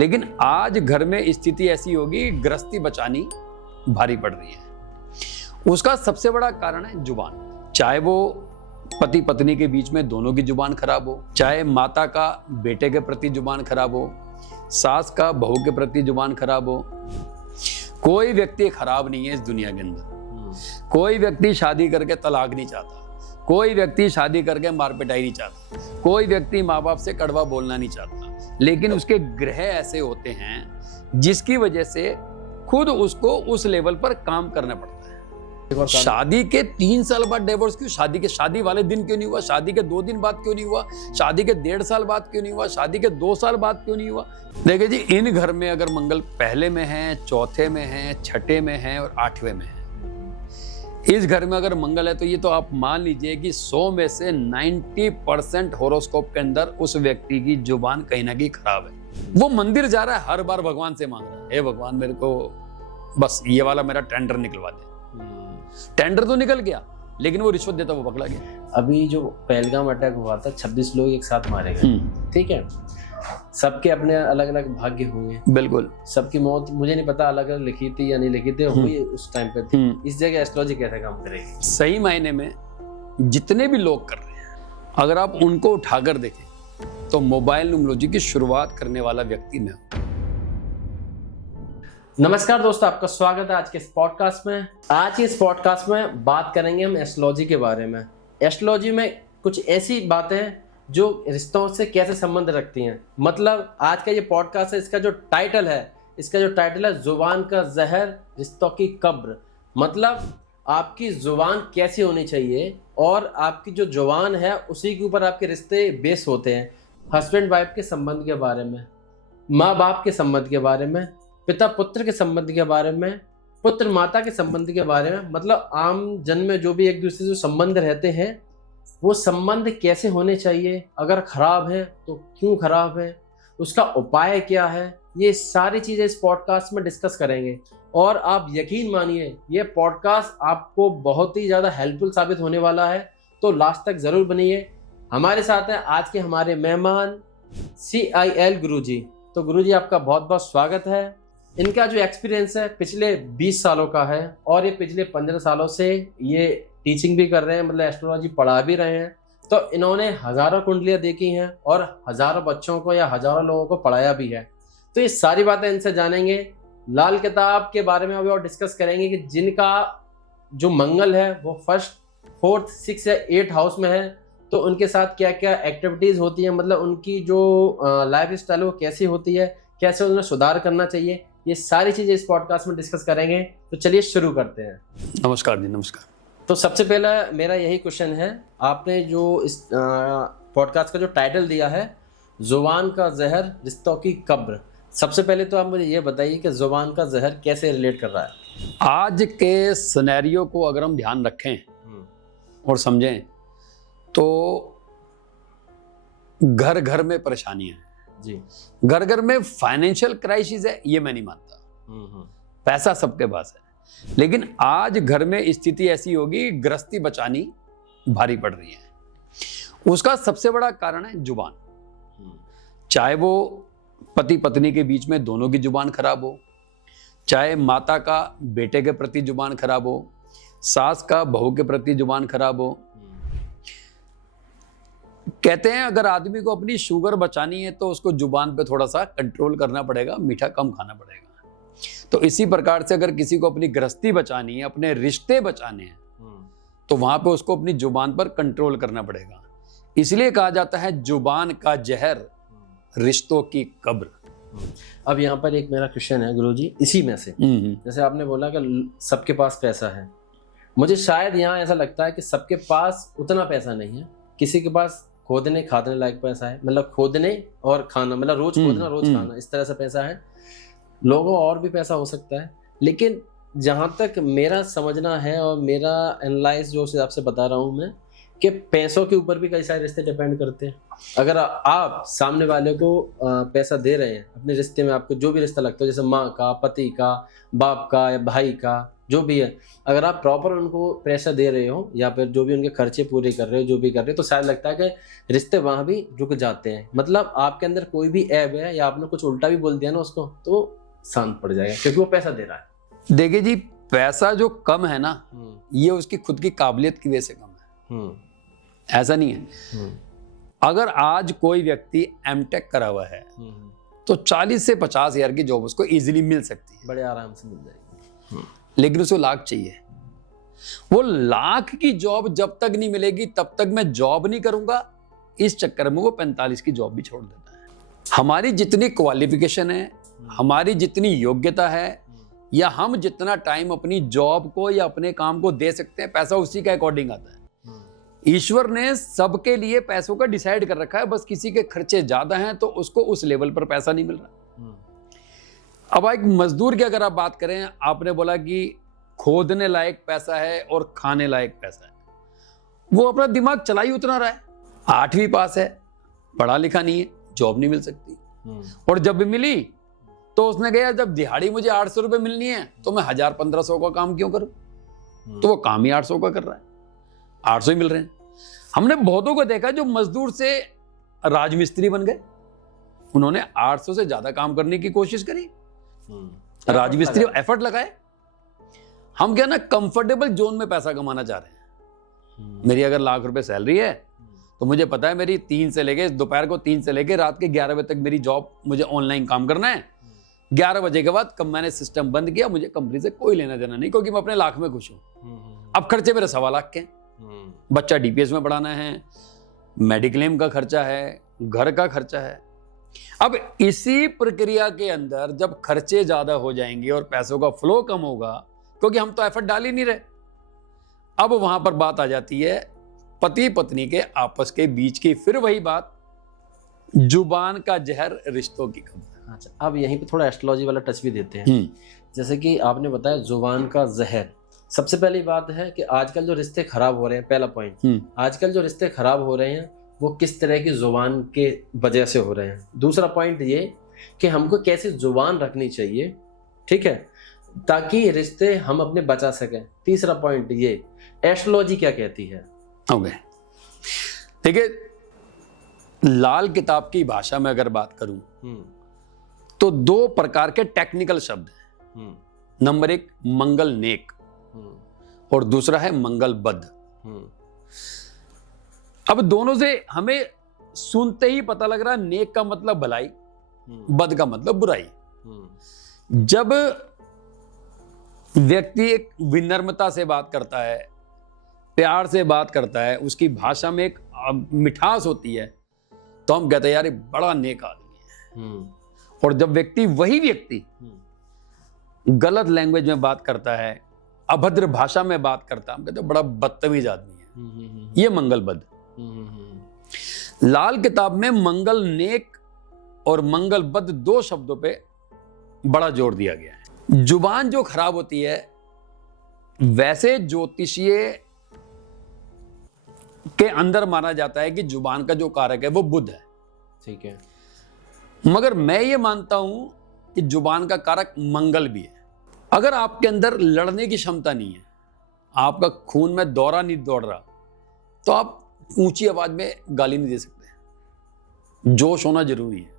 लेकिन आज घर में स्थिति ऐसी होगी, गृहस्थी बचानी भारी पड़ रही है। उसका सबसे बड़ा कारण है जुबान। चाहे वो पति पत्नी के बीच में दोनों की जुबान खराब हो, चाहे माता का बेटे के प्रति जुबान खराब हो, सास का बहू के प्रति जुबान खराब हो। कोई व्यक्ति खराब नहीं है इस दुनिया के अंदर। कोई व्यक्ति शादी करके तलाक नहीं चाहता, कोई व्यक्ति शादी करके मार पिटाई नहीं चाहता, कोई व्यक्ति माँ बाप से कड़वा बोलना नहीं चाहता, लेकिन उसके ग्रह ऐसे होते हैं जिसकी वजह से खुद उसको उस लेवल पर काम करना पड़ता है। शादी के 3 साल बाद डिवोर्स क्यों? शादी वाले दिन क्यों नहीं हुआ? शादी के 2 दिन बाद क्यों नहीं हुआ? शादी के 1.5 साल बाद क्यों नहीं हुआ? शादी के 2 साल बाद क्यों नहीं हुआ? देखिए जी, इन घर में अगर मंगल पहले में है, चौथे में है, छठे में है और 8वें में है, इस घर में अगर मंगल है तो ये तो आप मान लीजिए कि 100 में से 90% होरोस्कोप के अंदर उस व्यक्ति की जुबान कहीं ना कहीं खराब है। वो मंदिर जा रहा है, हर बार भगवान से मांग रहा है, हे भगवान मेरे को बस ये वाला मेरा टेंडर निकलवा दे। टेंडर तो निकल गया, लेकिन वो रिश्वत देता वो पकड़ा गया। अभी जो पहलगाम अटैक हुआ था, 26 लोग एक साथ मारे गए, ठीक है। सबके अपने अलग अलग भाग्य हुए, बिल्कुल। सबकी मौत मुझे नहीं पता अलग अलग लिखी थी या नहीं लिखी थी, हुई उस टाइम पे थी। इस जगह एस्ट्रोलॉजी कैसे काम करेगी? सही मायने में जितने भी लोग कर रहे हैं, अगर आप उनको उठाकर देखें तो मोबाइल न्यूमरोलॉजी की शुरुआत करने वाला व्यक्ति मैं हूं। नमस्कार दोस्तों, आपका स्वागत है आज के इस पॉडकास्ट में। आज के इस पॉडकास्ट में बात करेंगे हम एस्ट्रोलॉजी के बारे में। एस्ट्रोलॉजी में कुछ ऐसी बातें हैं जो रिश्तों से कैसे संबंध रखती हैं। मतलब आज का ये पॉडकास्ट है, इसका जो टाइटल है जुबान का जहर, रिश्तों की कब्र। मतलब आपकी जुबान कैसी होनी चाहिए और आपकी जो जुबान है उसी के ऊपर आपके रिश्ते बेस होते हैं। हस्बैंड वाइफ के संबंध के बारे में, माँ बाप के संबंध के बारे में, पिता पुत्र के संबंध के बारे में, पुत्र माता के संबंध के बारे में। मतलब आम जन में जो भी एक दूसरे से संबंध रहते हैं वो संबंध कैसे होने चाहिए, अगर खराब है तो क्यों खराब है, उसका उपाय क्या है, ये सारी चीज़ें इस पॉडकास्ट में डिस्कस करेंगे। और आप यकीन मानिए ये पॉडकास्ट आपको बहुत ही ज़्यादा हेल्पफुल साबित होने वाला है, तो लास्ट तक ज़रूर बनिए। हमारे साथ हैं आज के हमारे मेहमान CIL गुरुजी। तो गुरुजी आपका बहुत बहुत स्वागत है। इनका जो एक्सपीरियंस है पिछले 20 सालों का है और ये पिछले 15 सालों से ये टीचिंग भी कर रहे हैं, मतलब एस्ट्रोलॉजी पढ़ा भी रहे हैं। तो इन्होंने हज़ारों कुंडलियाँ देखी हैं और हज़ारों बच्चों को या हज़ारों लोगों को पढ़ाया भी है। तो ये सारी बातें इनसे जानेंगे। लाल किताब के बारे में अभी और डिस्कस करेंगे कि जिनका जो मंगल है वो 1st, 4th, 6th या 8th हाउस में है तो उनके साथ क्या क्या एक्टिविटीज़ होती हैं, मतलब उनकी जो लाइफ स्टाइल वो कैसी होती है, कैसे उन्हें सुधार करना चाहिए, ये सारी चीज़ें इस पॉडकास्ट में डिस्कस करेंगे। तो चलिए शुरू करते हैं। नमस्कार जी। नमस्कार। तो सबसे पहला मेरा यही क्वेश्चन है, आपने जो इस पॉडकास्ट का जो टाइटल दिया है जुबान का जहर, रिश्तों की कब्र, सबसे पहले तो आप मुझे ये बताइए कि जुबान का जहर कैसे रिलेट कर रहा है? आज के सिनेरियो को अगर हम ध्यान रखें और समझें तो घर घर में परेशानियां हैं जी। घर घर में फाइनेंशियल क्राइसिस है, ये मैं नहीं मानता। पैसा सबके पास है, लेकिन आज घर में स्थिति ऐसी होगी, गृहस्थी बचानी भारी पड़ रही है। उसका सबसे बड़ा कारण है जुबान। चाहे वो पति पत्नी के बीच में दोनों की जुबान खराब हो, चाहे माता का बेटे के प्रति जुबान खराब हो, सास का बहू के प्रति जुबान खराब हो। कहते हैं अगर आदमी को अपनी शुगर बचानी है तो उसको जुबान पे थोड़ा सा कंट्रोल करना पड़ेगा, मीठा कम खाना पड़ेगा। तो इसी प्रकार से अगर किसी को अपनी गृहस्थी बचानी है, अपने रिश्ते बचाने हैं, तो वहां पे उसको अपनी जुबान पर कंट्रोल करना पड़ेगा। इसलिए कहा जाता है जुबान का जहर, रिश्तों की कब्र। अब यहाँ पर एक मेरा क्वेश्चन है गुरुजी, इसी में से जैसे आपने बोला कि सबके पास पैसा है, मुझे शायद यहाँ ऐसा लगता है कि सबके पास उतना पैसा नहीं है। किसी के पास खोदने खादने लायक पैसा है, मतलब खोदने और खाना, मतलब रोज खोदना रोज खाना, इस तरह से पैसा है। लोगों और भी पैसा हो सकता है, लेकिन जहाँ तक मेरा समझना है और मेरा एनालाइज जो हिसाब से बता रहा हूँ मैं, कि पैसों के ऊपर भी कई सारे रिश्ते डिपेंड करते हैं। अगर आप सामने वाले को पैसा दे रहे हैं अपने रिश्ते में, आपको जो भी रिश्ता लगता है, जैसे माँ का, पति का, बाप का या भाई का, जो भी है, अगर आप प्रॉपर उनको पैसा दे रहे हो या फिर जो भी उनके खर्चे पूरे कर रहे हो, जो भी कर रहे हो, तो शायद लगता है कि रिश्ते वहां भी रुक जाते हैं। मतलब आपके अंदर कोई भी ऐब है या आपने कुछ उल्टा भी बोल दिया ना उसको, तो शांत पड़ जाएगा, क्योंकि वो पैसा दे रहा है। देखिए जी, पैसा जो कम है ना, ये उसकी खुद की काबिलियत की वजह से कम है, ऐसा नहीं है। अगर आज कोई व्यक्ति एमटेक करा हुआ है तो 40 से 50 हजार की जॉब उसको इजीली मिल सकती है, बड़े आराम से मिल जाएगी। लेकिन उसको लाख चाहिए। वो लाख की जॉब जब तक नहीं मिलेगी तब तक मैं जॉब नहीं करूंगा, इस चक्कर में वो 45 की जॉब भी छोड़ देता है। हमारी जितनी क्वालिफिकेशन है, हमारी जितनी योग्यता है, या हम जितना टाइम अपनी जॉब को या अपने काम को दे सकते हैं, पैसा उसी के अकॉर्डिंग आता है। ईश्वर ने सबके लिए पैसों का डिसाइड कर रखा है, बस किसी के खर्चे ज्यादा हैं तो उसको उस लेवल पर पैसा नहीं मिल रहा। अब एक मजदूर की अगर आप बात करें, आपने बोला कि खोदने लायक पैसा है और खाने लायक पैसा है, वो अपना दिमाग चला ही उतना रहा है। 8वीं पास है, पढ़ा लिखा नहीं है, जॉब नहीं मिल सकती, और जब भी मिली तो उसने कहा जब दिहाड़ी मुझे 800 रुपए मिलनी है तो मैं 1000-1500 का काम क्यों करूं, तो वो काम ही 800 का कर रहा है, 800 ही मिल रहे हैं। हमने बहुतों को देखा जो मजदूर से राजमिस्त्री बन गए, उन्होंने 800 से ज्यादा काम करने की कोशिश करी, राजमिस्त्री एफर्ट लगाए। हम क्या ना कंफर्टेबल जोन में पैसा कमाना चाह रहे हैं। मेरी अगर लाख रुपए सैलरी है तो मुझे पता है मेरी 3 से लेके दोपहर को 3 से लेके रात के 11 बजे तक मेरी जॉब, मुझे ऑनलाइन काम करना है। 11 बजे के बाद कब मैंने सिस्टम बंद किया, मुझे कंपनी से कोई लेना देना नहीं, क्योंकि मैं अपने लाख में खुश हूं। अब खर्चे मेरे 1.25 लाख के, बच्चा डीपीएस में पढ़ाना है, मेडिक्लेम का खर्चा है, घर का खर्चा है। अब इसी प्रक्रिया के अंदर जब खर्चे ज्यादा हो जाएंगे और पैसों का फ्लो कम होगा, क्योंकि हम तो एफर्ट डाल ही नहीं रहे, अब वहां पर बात आ जाती है पति पत्नी के आपस के बीच की, फिर वही बात, जुबान का जहर रिश्तों की कब्र। अच्छा, अब यहीं पे थोड़ा एस्ट्रोलॉजी वाला टच भी देते हैं। जैसे कि आपने बताया जुबान का जहर, सबसे पहली बात है कि आजकल जो रिश्ते खराब हो रहे हैं, पहला पॉइंट, आजकल जो रिश्ते खराब हो रहे हैं वो किस तरह की जुबान के वजह से हो रहे हैं। दूसरा पॉइंट ये कि हमको कैसे जुबान रखनी चाहिए, ठीक है, ताकि रिश्ते हम अपने बचा सकें। तीसरा पॉइंट ये एस्ट्रोलॉजी क्या कहती है। ओके, देखिए, लाल किताब की भाषा में अगर बात करूं तो 2 प्रकार के टेक्निकल शब्द हैं। नंबर 1 मंगल नेक और दूसरा है मंगल बद। अब दोनों से हमें सुनते ही पता लग रहा है, नेक का मतलब भलाई, बद का मतलब बुराई। जब व्यक्ति एक विनम्रता से बात करता है, प्यार से बात करता है, उसकी भाषा में एक मिठास होती है, तो हम कहते हैं यार ये बड़ा नेक आदमी है। और जब वही व्यक्ति गलत लैंग्वेज में बात करता है, अभद्र भाषा में बात करता है, हम कहते हैं बड़ा बदतमीज आदमी है, ये मंगल बद। लाल किताब में मंगल नेक और मंगल बद 2 शब्दों पे बड़ा जोर दिया गया है। जुबान जो खराब होती है, वैसे ज्योतिषीय के अंदर माना जाता है कि जुबान का जो कारक है वो बुध है, ठीक है, मगर मैं ये मानता हूं कि जुबान का कारक मंगल भी है। अगर आपके अंदर लड़ने की क्षमता नहीं है, आपका खून में दौरा नहीं दौड़ रहा, तो आप ऊंची आवाज में गाली नहीं दे सकते। जोश होना जरूरी है।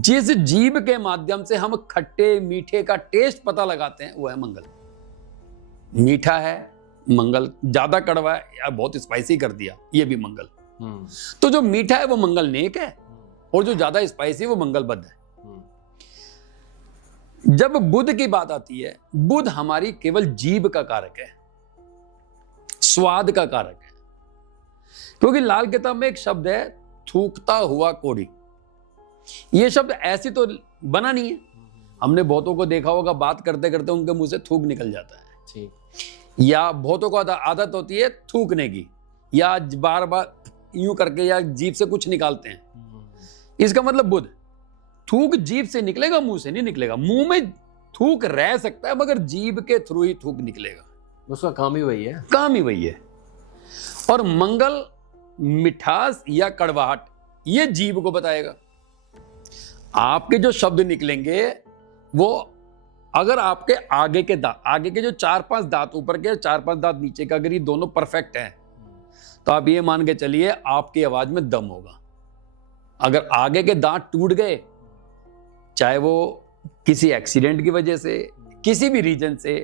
जिस जीभ के माध्यम से हम खट्टे मीठे का टेस्ट पता लगाते हैं वो है मंगल। मीठा है मंगल, ज्यादा कड़वा है या बहुत स्पाइसी कर दिया, ये भी मंगल। तो जो मीठा है वो मंगल नेक है, और जो ज्यादा स्पाइसी वो मंगल बद है। जब बुध की बात आती है, बुध हमारी केवल जीभ का कारक है, स्वाद का कारक है। क्योंकि लाल किताब में एक शब्द है थूकता हुआ कोड़ी। यह शब्द ऐसी तो बना नहीं है, हमने बहुतों को देखा होगा बात करते करते उनके मुंह से थूक निकल जाता है, ठीक, या बहुतों को आदत होती है थूकने की, या बार बार यूं करके या जीभ से कुछ निकालते हैं। इसका मतलब बुध, थूक जीभ से निकलेगा, मुंह से नहीं निकलेगा। मुंह में थूक रह सकता है मगर जीभ के थ्रू ही थूक निकलेगा, उसका काम ही वही है, काम ही वही है। और मंगल मिठास या कड़वाहट, ये जीभ को बताएगा। आपके जो शब्द निकलेंगे वो अगर आपके आगे के जो 4-5 दांत ऊपर के 4-5 दांत नीचे का अगर ये दोनों परफेक्ट हैं तो आप ये मान के चलिए आपकी आवाज में दम होगा। अगर आगे के दांत टूट गए, चाहे वो किसी एक्सीडेंट की वजह से, किसी भी रीजन से,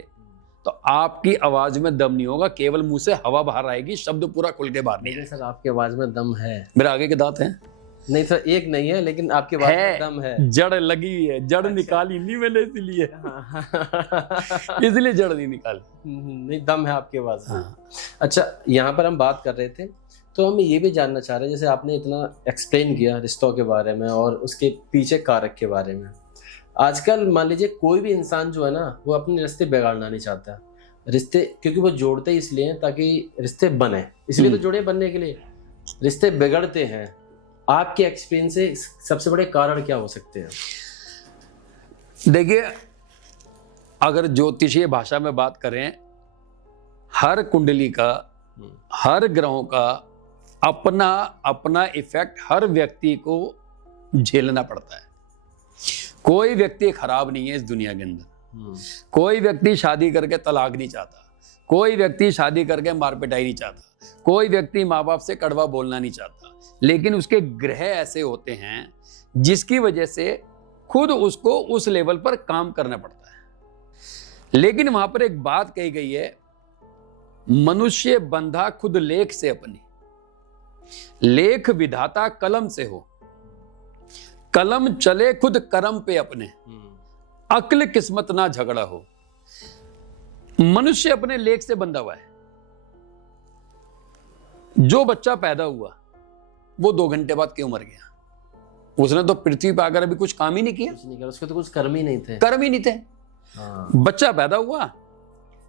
तो आपकी आवाज में दम नहीं होगा, केवल मुंह से हवा बाहर आएगी, शब्द पूरा खुल के बाहर नहीं आएगा। सर आपकी आवाज में दम है? मेरे आगे के दांत हैं? नहीं सर, एक नहीं है, लेकिन आपकी आवाज में दम है। जड़ लगी हुई है, जड़ निकाली नहीं मैंने इसलिए इसलिए जड़ नहीं निकाली। नहीं, दम है आपकी आवाज में। हाँ। अच्छा, यहाँ पर हम बात कर रहे थे तो हम ये भी जानना चाह रहे हैं, जैसे आपने इतना एक्सप्लेन किया रिश्तों के बारे में और उसके पीछे कारक के बारे में। आजकल मान लीजिए कोई भी इंसान जो है ना, वो अपने रिश्ते बिगाड़ना नहीं चाहता। रिश्ते क्योंकि वो जोड़ते इसलिए हैं ताकि रिश्ते बने, इसलिए तो जुड़े बनने के लिए। रिश्ते बिगड़ते हैं, आपके एक्सपीरियंस से सबसे बड़े कारण क्या हो सकते हैं? देखिए, अगर ज्योतिषीय भाषा में बात करें, हर कुंडली का, हर ग्रहों का अपना अपना इफेक्ट हर व्यक्ति को झेलना पड़ता है। कोई व्यक्ति खराब नहीं है इस दुनिया के अंदर। कोई व्यक्ति शादी करके तलाक नहीं चाहता, कोई व्यक्ति शादी करके मार पिटाई नहीं चाहता, कोई व्यक्ति माँ बाप से कड़वा बोलना नहीं चाहता, लेकिन उसके ग्रह ऐसे होते हैं जिसकी वजह से खुद उसको उस लेवल पर काम करना पड़ता है। लेकिन वहां पर एक बात कही गई है, मनुष्य बंधा खुद लेख से अपनी, लेख विधाता कलम से हो, कलम चले खुद करम पे अपने, अक्ल किस्मत ना झगड़ा हो। मनुष्य अपने लेख से बंधा हुआ है। जो बच्चा पैदा हुआ वो 2 घंटे बाद क्यों मर गया? उसने तो पृथ्वी पर आकर अभी कुछ काम ही नहीं किया, उसके तो कुछ कर्म ही नहीं थे। कर्म ही नहीं थे। बच्चा पैदा हुआ,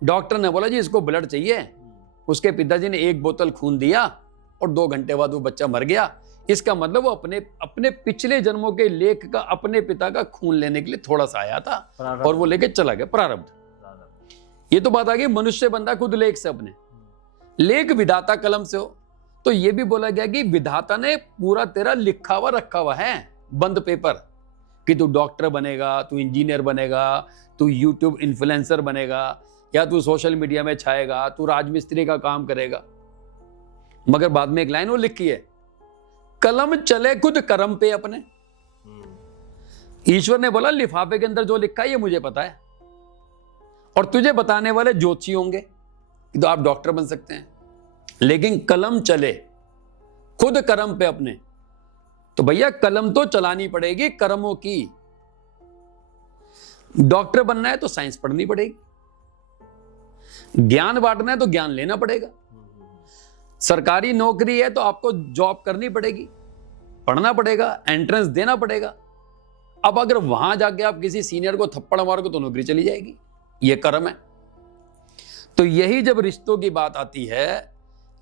डॉक्टर ने बोला जी इसको ब्लड चाहिए, उसके पिताजी ने 1 बोतल खून दिया और 2 घंटे बाद वो बच्चा मर गया। इसका मतलब वो अपने पिछले जन्मों के लेख का, अपने पिता का खून लेने के लिए थोड़ा सा आया था और वो लेके चला गया। प्रारब्ध। ये तो बात आ गई, मनुष्य बंदा खुद लेख से अपने, लेख विधाता कलम से हो। तो ये भी बोला गया कि विधाता ने पूरा तेरा लिखा हुआ रखा हुआ है बंद पेपर, कि तू डॉक्टर बनेगा, तू इंजीनियर बनेगा, तू यूट्यूब इन्फ्लुएंसर बनेगा, या तू सोशल मीडिया में छाएगा, तू राजमिस्त्री का काम करेगा। मगर बाद में एक लाइन वो लिखी है, कलम चले खुद करम पे अपने। ईश्वर ने बोला लिफाफे के अंदर जो लिखा है ये मुझे पता है, और तुझे बताने वाले ज्योतिषी होंगे, तो आप डॉक्टर बन सकते हैं, लेकिन कलम चले खुद कर्म पे अपने। तो भैया कलम तो चलानी पड़ेगी कर्मों की। डॉक्टर बनना है तो साइंस पढ़नी पड़ेगी, ज्ञान बांटना है तो ज्ञान लेना पड़ेगा, सरकारी नौकरी है तो आपको जॉब करनी पड़ेगी, पढ़ना पड़ेगा, एंट्रेंस देना पड़ेगा। अब अगर वहां जाके आप किसी सीनियर को थप्पड़ मारोगे तो नौकरी चली जाएगी, यह कर्म है। तो यही जब रिश्तों की बात आती है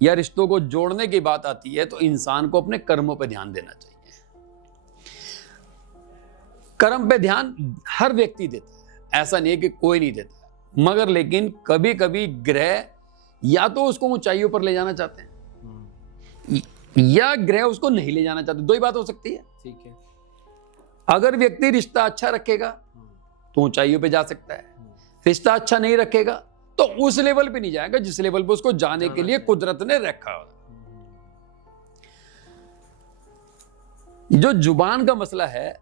या रिश्तों को जोड़ने की बात आती है, तो इंसान को अपने कर्मों पर ध्यान देना चाहिए। कर्म पे ध्यान हर व्यक्ति देता है, ऐसा नहीं है कि कोई नहीं देता, मगर लेकिन कभी कभी ग्रह या तो उसको ऊंचाइयों पर ले जाना चाहते हैं या ग्रह उसको नहीं ले जाना चाहते। 2 ही बात हो सकती है। ठीक है। अगर व्यक्ति रिश्ता अच्छा रखेगा तो ऊंचाइयों पे जा सकता है, रिश्ता अच्छा नहीं रखेगा तो उस लेवल पे नहीं जाएगा जिस लेवल पे उसको जाने के लिए कुदरत ने रखा हो। जो जुबान का मसला है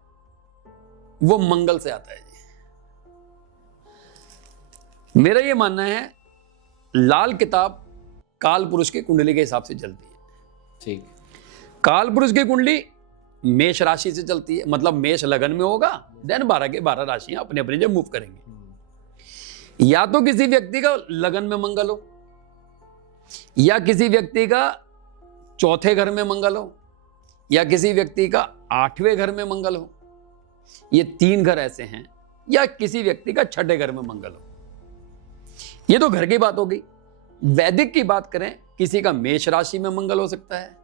वो मंगल से आता है जी। मेरा ये मानना है, लाल किताब काल पुरुष की कुंडली के हिसाब से चलती है। ठीक। काल पुरुष की कुंडली मेष राशि से चलती है, मतलब मेष लगन में होगा, देन 12 के 12 राशियां अपने अपने जब मूव करेंगे। या तो किसी व्यक्ति का लगन में मंगल हो, या किसी व्यक्ति का 4थे घर में मंगल हो, या किसी व्यक्ति का 8वें घर में मंगल हो। ये 3 घर ऐसे हैं, या किसी व्यक्ति का 6ठे घर में मंगल हो। ये तो घर की बात हो गई। वैदिक की बात करें, किसी का मेष राशि में मंगल हो सकता है,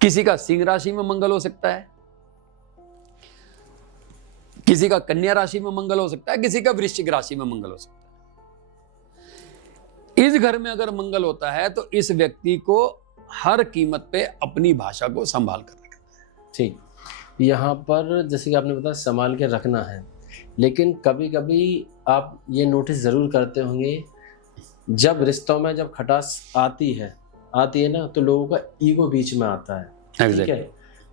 किसी का सिंह राशि में मंगल हो सकता है, किसी का कन्या राशि में मंगल हो सकता है, किसी का वृश्चिक राशि में मंगल हो सकता है। इस घर में अगर मंगल होता है तो इस व्यक्ति को हर कीमत पे अपनी भाषा को संभाल कर रखना है। ठीक। यहाँ पर जैसे कि आपने बताया संभाल के रखना है, लेकिन कभी कभी आप ये नोटिस ज़रूर करते होंगे, जब रिश्तों में जब खटास आती है ना, तो लोगों का ईगो बीच में आता है। ठीक है,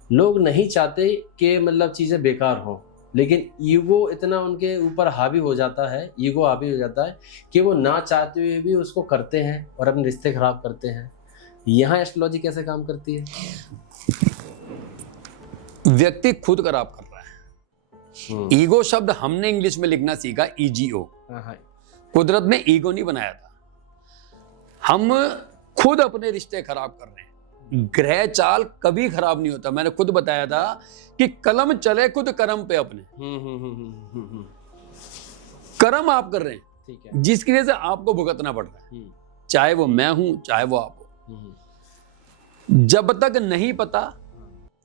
लोग नहीं चाहते कि मतलब चीज़ें बेकार हों, लेकिन ईगो इतना उनके ऊपर हावी हो जाता है, कि वो ना चाहते हुए भी उसको करते हैं और अपने रिश्ते खराब करते हैं। यहाँ एस्ट्रोलॉजी कैसे काम करती है? व्यक्ति खुद खराब कर रहा है। ईगो शब्द हमने इंग्लिश में लिखना सीखा, EGO। कुदरत ने ईगो नहीं बनाया था, हम खुद अपने रिश्ते खराब कर रहे हैं। ग्रह चाल कभी खराब नहीं होता। मैंने खुद बताया था कि कलम चले खुद कर्म पे अपने। कर्म आप कर रहे हैं, ठीक है, जिसकी वजह से आपको भुगतना पड़ रहा है, चाहे वो मैं हूं चाहे वो आप हो। जब तक नहीं पता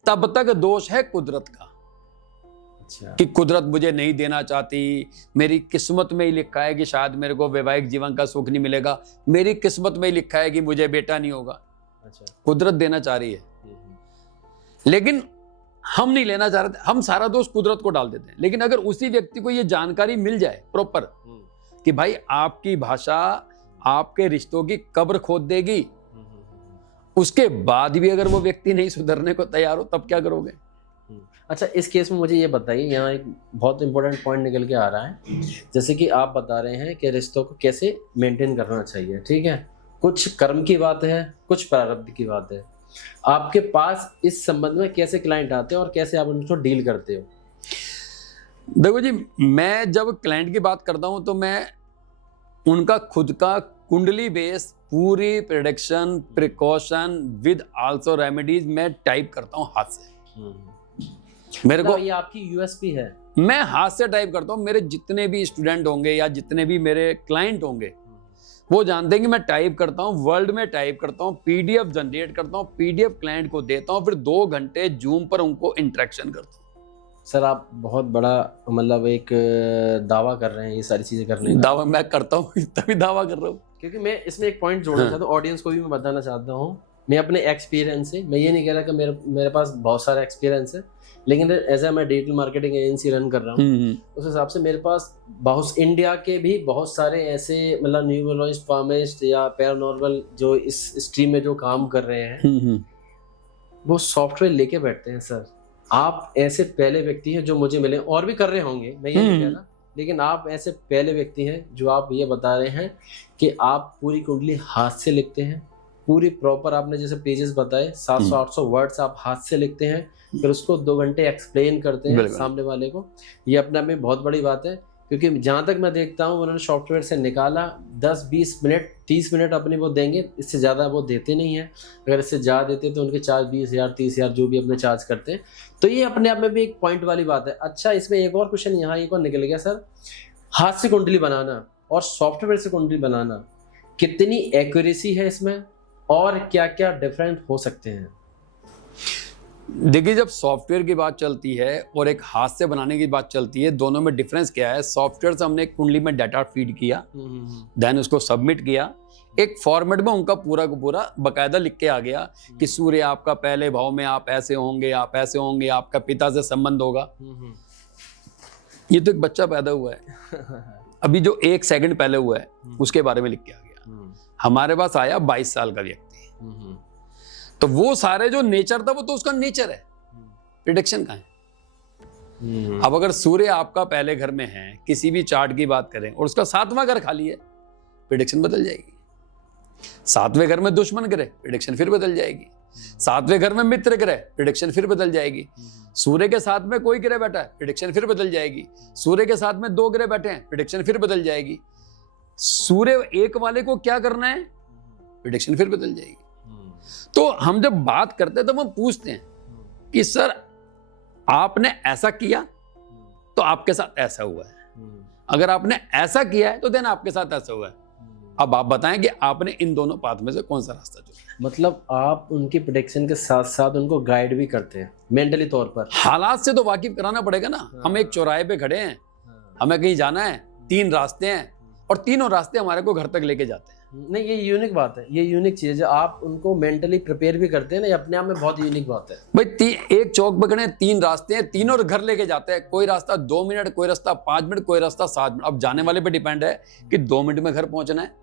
तब तक दोष है कुदरत का। अच्छा, कि कि कुदरत मुझे नहीं देना चाहती, मेरी किस्मत में ही लिखा है कि शायद मेरे को वैवाहिक जीवन का सुख नहीं मिलेगा, मेरी किस्मत में ही लिखा है कि मुझे बेटा नहीं होगा। अच्छा, कुदरत देना चाह रही है, लेकिन हम नहीं लेना चाह रहे थे, हम सारा दोष कुदरत को डाल देते हैं। लेकिन अगर उसी व्यक्ति को ये जानकारी मिल जाए प्रॉपर कि भाई आपकी भाषा आपके रिश्तों की कब्र खोद देगी, उसके बाद भी अगर वो व्यक्ति नहीं सुधरने को तैयार हो, तब क्या करोगे? अच्छा, इस केस में मुझे ये बताइए, यहाँ एक बहुत इंपॉर्टेंट पॉइंट निकल के आ रहा है। जैसे कि आप बता रहे हैं कि रिश्तों को कैसे मेंटेन करना चाहिए, ठीक है, कुछ कर्म की बात है, कुछ प्रारब्ध की बात है। आपके पास इस संबंध में कैसे क्लाइंट आते हैं और कैसे आप उनको डील करते हो? देखो जी, मैं जब क्लाइंट की बात करता हूं तो मैं उनका खुद का कुंडली बेस पूरी prediction precaution with also remedies मैं टाइप करता हूं हाथ से। मेरे को ये आपकी यूएसपी है। मैं हाथ से टाइप करता हूं। मेरे जितने भी स्टूडेंट होंगे या जितने भी मेरे क्लाइंट होंगे वो जानते हैं कि मैं टाइप करता हूं, वर्ल्ड में टाइप करता हूं, पीडीएफ जनरेट करता हूं, पीडीएफ क्लाइंट को देता हूं, फिर 2 घंटे जूम पर उनको इंटरेक्शन करता हूं। सर, आप बहुत बड़ा मतलब एक दावा कर रहे हैं ये सारी चीजें करने का। दावा मैं करता हूं, तभी दावा कर रहा हूं। क्योंकि मैं इसमें एक पॉइंट जोड़ना चाहता हूँ, ऑडियंस को भी मैं बताना चाहता हूँ। मैं अपने एक्सपीरियंस से, मैं ये नहीं कह रहा कि मेरे पास बहुत सारा एक्सपीरियंस है, लेकिन ऐसा मैं डिजिटल मार्केटिंग एजेंसी रन कर रहा हूँ, उस हिसाब से मेरे पास बहुत इंडिया के भी बहुत सारे ऐसे मतलब न्यूमरोलॉजिस्ट, पामिस्ट या पैरानॉर्मल जो इस स्ट्रीम में जो काम कर रहे हैं, वो सॉफ्टवेयर लेके बैठते हैं। सर, आप ऐसे पहले व्यक्ति हैं जो मुझे मिले, और भी कर रहे होंगे, मैं ये नहीं कह रहा, लेकिन आप ऐसे पहले व्यक्ति हैं जो आप ये बता रहे हैं कि आप पूरी कुंडली हाथ से लिखते हैं, पूरी प्रॉपर, आपने जैसे पेजेस बताए 700-800 वर्ड्स आप हाथ से लिखते हैं, फिर उसको 2 घंटे एक्सप्लेन करते हैं सामने वाले को। ये अपने आप में बहुत बड़ी बात है, क्योंकि जहाँ तक मैं देखता हूँ उन्होंने सॉफ्टवेयर से निकाला 10-20 मिनट 30 मिनट अपने वो देंगे, इससे ज़्यादा वो देते नहीं हैं। अगर इससे ज़्यादा देते तो उनके चार्ज 20,000 30,000 जो भी अपने चार्ज करते हैं। तो ये अपने आप में भी एक पॉइंट वाली बात है। अच्छा, इसमें एक और क्वेश्चन यहाँ एक और निकल गया सर, हाथ से कुंडली बनाना और सॉफ्टवेयर से कुंडली बनाना, कितनी एक्यूरेसी है इसमें और क्या क्या डिफरेंट हो सकते हैं? देखिए, जब सॉफ्टवेयर की बात चलती है और एक हाथ से बनाने की बात चलती है, दोनों में डिफरेंस क्या है? सॉफ्टवेयर से हमने एक कुंडली में डाटा फीड किया, देन उसको सबमिट किया, एक फॉर्मेट में उनका पूरा का पूरा बकायदा लिख के आ गया कि सूर्य आपका पहले भाव में, आप ऐसे होंगे, आप ऐसे होंगे, आपका पिता से संबंध होगा। ये तो एक बच्चा पैदा हुआ है अभी जो 1 सेकंड पहले हुआ है, उसके बारे में लिख के आ गया। हमारे पास आया 22 साल का व्यक्ति, तो वो सारे जो नेचर था वो तो उसका नेचर है, प्रिडिक्शन का है। अब अगर सूर्य आपका पहले घर में है, किसी भी चार्ट की बात करें, और उसका 7वां घर खाली है, प्रिडिक्शन बदल जाएगी। 7वें घर में दुश्मन ग्रह, प्रिडिक्शन फिर बदल जाएगी। 7वें घर में मित्र ग्रह, प्रिडिक्शन फिर बदल जाएगी। सूर्य के साथ में कोई ग्रह बैठा है, प्रिडिक्शन फिर बदल जाएगी। सूर्य के साथ में 2 ग्रह बैठे हैं, प्रिडिक्शन फिर बदल जाएगी। सूर्य एक वाले को क्या करना है, प्रिडिक्शन फिर बदल जाएगी। तो हम जब बात करते हैं तो हम पूछते हैं कि सर आपने ऐसा किया तो आपके साथ ऐसा हुआ है, अगर आपने ऐसा किया है तो देन आपके साथ ऐसा हुआ है। अब आप बताएं कि आपने इन दोनों पाथ में से कौन सा रास्ता चुना। मतलब आप उनकी प्रेडिक्शन के साथ साथ उनको गाइड भी करते हैं मेंटली तौर पर। हालात से तो वाकिफ कराना पड़ेगा ना। हम एक चौराहे पे खड़े हैं, हमें कहीं जाना है, 3 रास्ते हैं और तीनों रास्ते हमारे को घर तक लेके जाते हैं। नहीं, ये यूनिक बात है, ये यूनिक चीज है जो आप उनको मेंटली प्रिपेयर भी करते हैं ना, ये अपने आप में बहुत यूनिक बात है भाई। एक चौक पकड़े, 3 रास्ते हैं, तीनों घर लेके जाते हैं। कोई रास्ता 2 मिनट, कोई रास्ता 5 मिनट, कोई रास्ता 7 मिनट। अब जाने वाले पे डिपेंड है कि 2 मिनट में घर पहुंचना है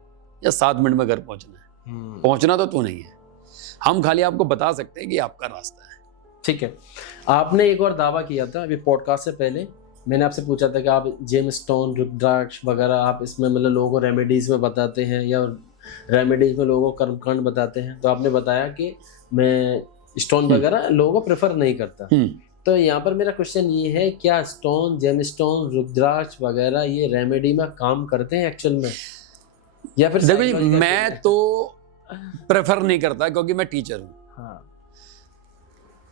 या 7 मिनट में घर पहुंचना है। पहुंचना तो तू नहीं है, हम खाली आपको बता सकते हैं कि आपका रास्ता है। ठीक है। आपने एक और दावा किया था अभी पॉडकास्ट से पहले, मैंने आपसे पूछा था कि आप जेम स्टोन, रुद्राक्ष वगैरह आप इसमें मतलब लोगों को रेमेडीज में बताते हैं या रेमेडीज में लोगों को कर्मकांड बताते हैं, तो आपने बताया कि मैं स्टोन वगैरह लोगों को प्रेफर नहीं करता। तो यहाँ पर मेरा क्वेश्चन ये है, क्या स्टोन, जेम स्टोन, रुद्राक्ष वगैरह ये रेमेडी में काम करते हैं एक्चुअल में, या फिर देखो मैं तो प्रेफर नहीं करता क्योंकि मैं टीचर हूँ। हाँ।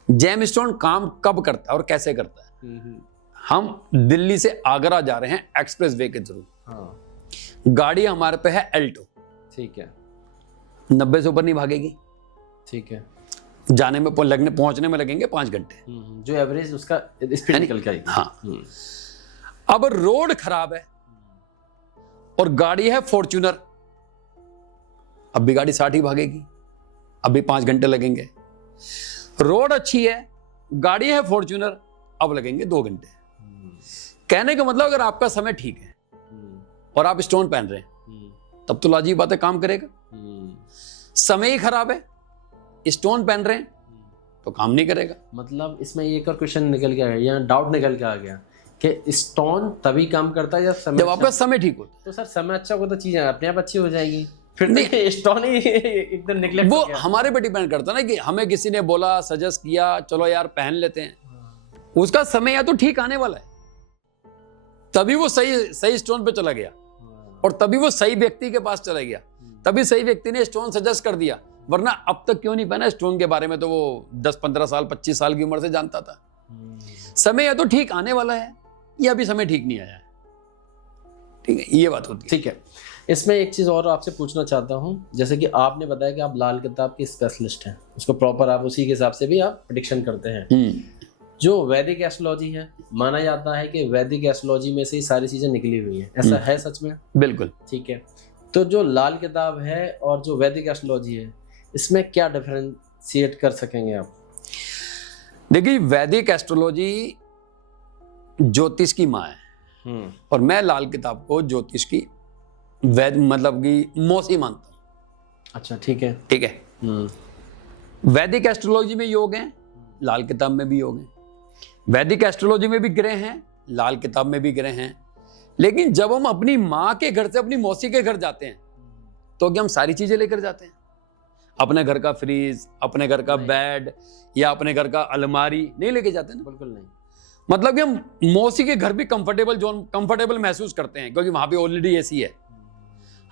जेम स्टोन काम कब करता है और कैसे करता है? हम दिल्ली से आगरा जा रहे हैं एक्सप्रेस वे के थ्रू। हाँ। गाड़ी हमारे पे है एल्टो। ठीक है। 90 से ऊपर नहीं भागेगी। ठीक है। जाने में पहुंचने में लगेंगे 5 घंटे, जो एवरेज उसका स्पीड निकल के आएगी। हाँ। अब रोड खराब है और गाड़ी है फॉर्च्यूनर, अब भी गाड़ी 60 ही भागेगी, अब भी 5 घंटे लगेंगे। रोड अच्छी है, गाड़ी है फॉर्च्यूनर, अब लगेंगे 2 घंटे। कहने का मतलब अगर आपका समय ठीक है और आप स्टोन पहन रहे हैं तब तो लाजी बात है, काम करेगा। समय ही खराब है, स्टोन पहन रहे हैं तो काम नहीं करेगा। मतलब इसमें एक और क्वेश्चन निकल के आ गया, यहाँ डाउट निकल के आ गया कि स्टोन तभी काम करता है जब आपका समय ठीक होता है। तो सर समय अच्छा होगा तो चीजें अपने आप अच्छी हो जाएगी, फिर नहीं स्टोन ही एकदम निकले। वो हमारे पे डिपेंड करता है ना कि हमें किसी ने बोला, सजेस्ट किया, चलो यार पहन लेते हैं, उसका समय या तो ठीक आने वाला है, तभी वो सही स्टोन पे चला गया और तभी वो सही व्यक्ति के पास चला गया, तभी सही व्यक्ति ने स्टोन सजेस्ट कर दिया। वरना अब तक क्यों नहीं पहना स्टोन के बारे में, तो वो 10-15 साल 25 साल की उम्र से जानता था। समय या तो ठीक आने वाला है या अभी समय ठीक नहीं आया है। ठीक है, ये बात होती है। ठीक है। इसमें एक चीज और आपसे पूछना चाहता हूं, जैसे कि आपने बताया कि आप लाल किताब के स्पेशलिस्ट हैं, उसको प्रॉपर आप उसी के हिसाब से भी आप प्रेडिक्शन करते हैं। जो वैदिक एस्ट्रोलॉजी है, माना जाता है कि वैदिक एस्ट्रोलॉजी में से ही सारी चीजें निकली हुई हैं, ऐसा है सच में? बिल्कुल। ठीक है। तो जो लाल किताब है और जो वैदिक एस्ट्रोलॉजी है, इसमें क्या डिफरेंशिएट कर सकेंगे आप? देखिए, वैदिक एस्ट्रोलॉजी ज्योतिष की माँ है और मैं लाल किताब को ज्योतिष की मतलब की मौसी मानता हूँ। अच्छा, ठीक है। ठीक है। वैदिक एस्ट्रोलॉजी में योग हैं, लाल किताब में भी योग हैं। वैदिक एस्ट्रोलॉजी में भी ग्रह हैं, लाल किताब में भी ग्रह हैं। लेकिन जब हम अपनी माँ के घर से अपनी मौसी के घर जाते हैं तो क्या हम सारी चीजें लेकर जाते हैं? अपने घर का फ्रीज, अपने घर का बेड या अपने घर का अलमारी नहीं लेके जाते ना। बिल्कुल नहीं। मतलब कि हम मौसी के घर भी कंफर्टेबल महसूस करते हैं क्योंकि वहां पे ऑलरेडी एसी है।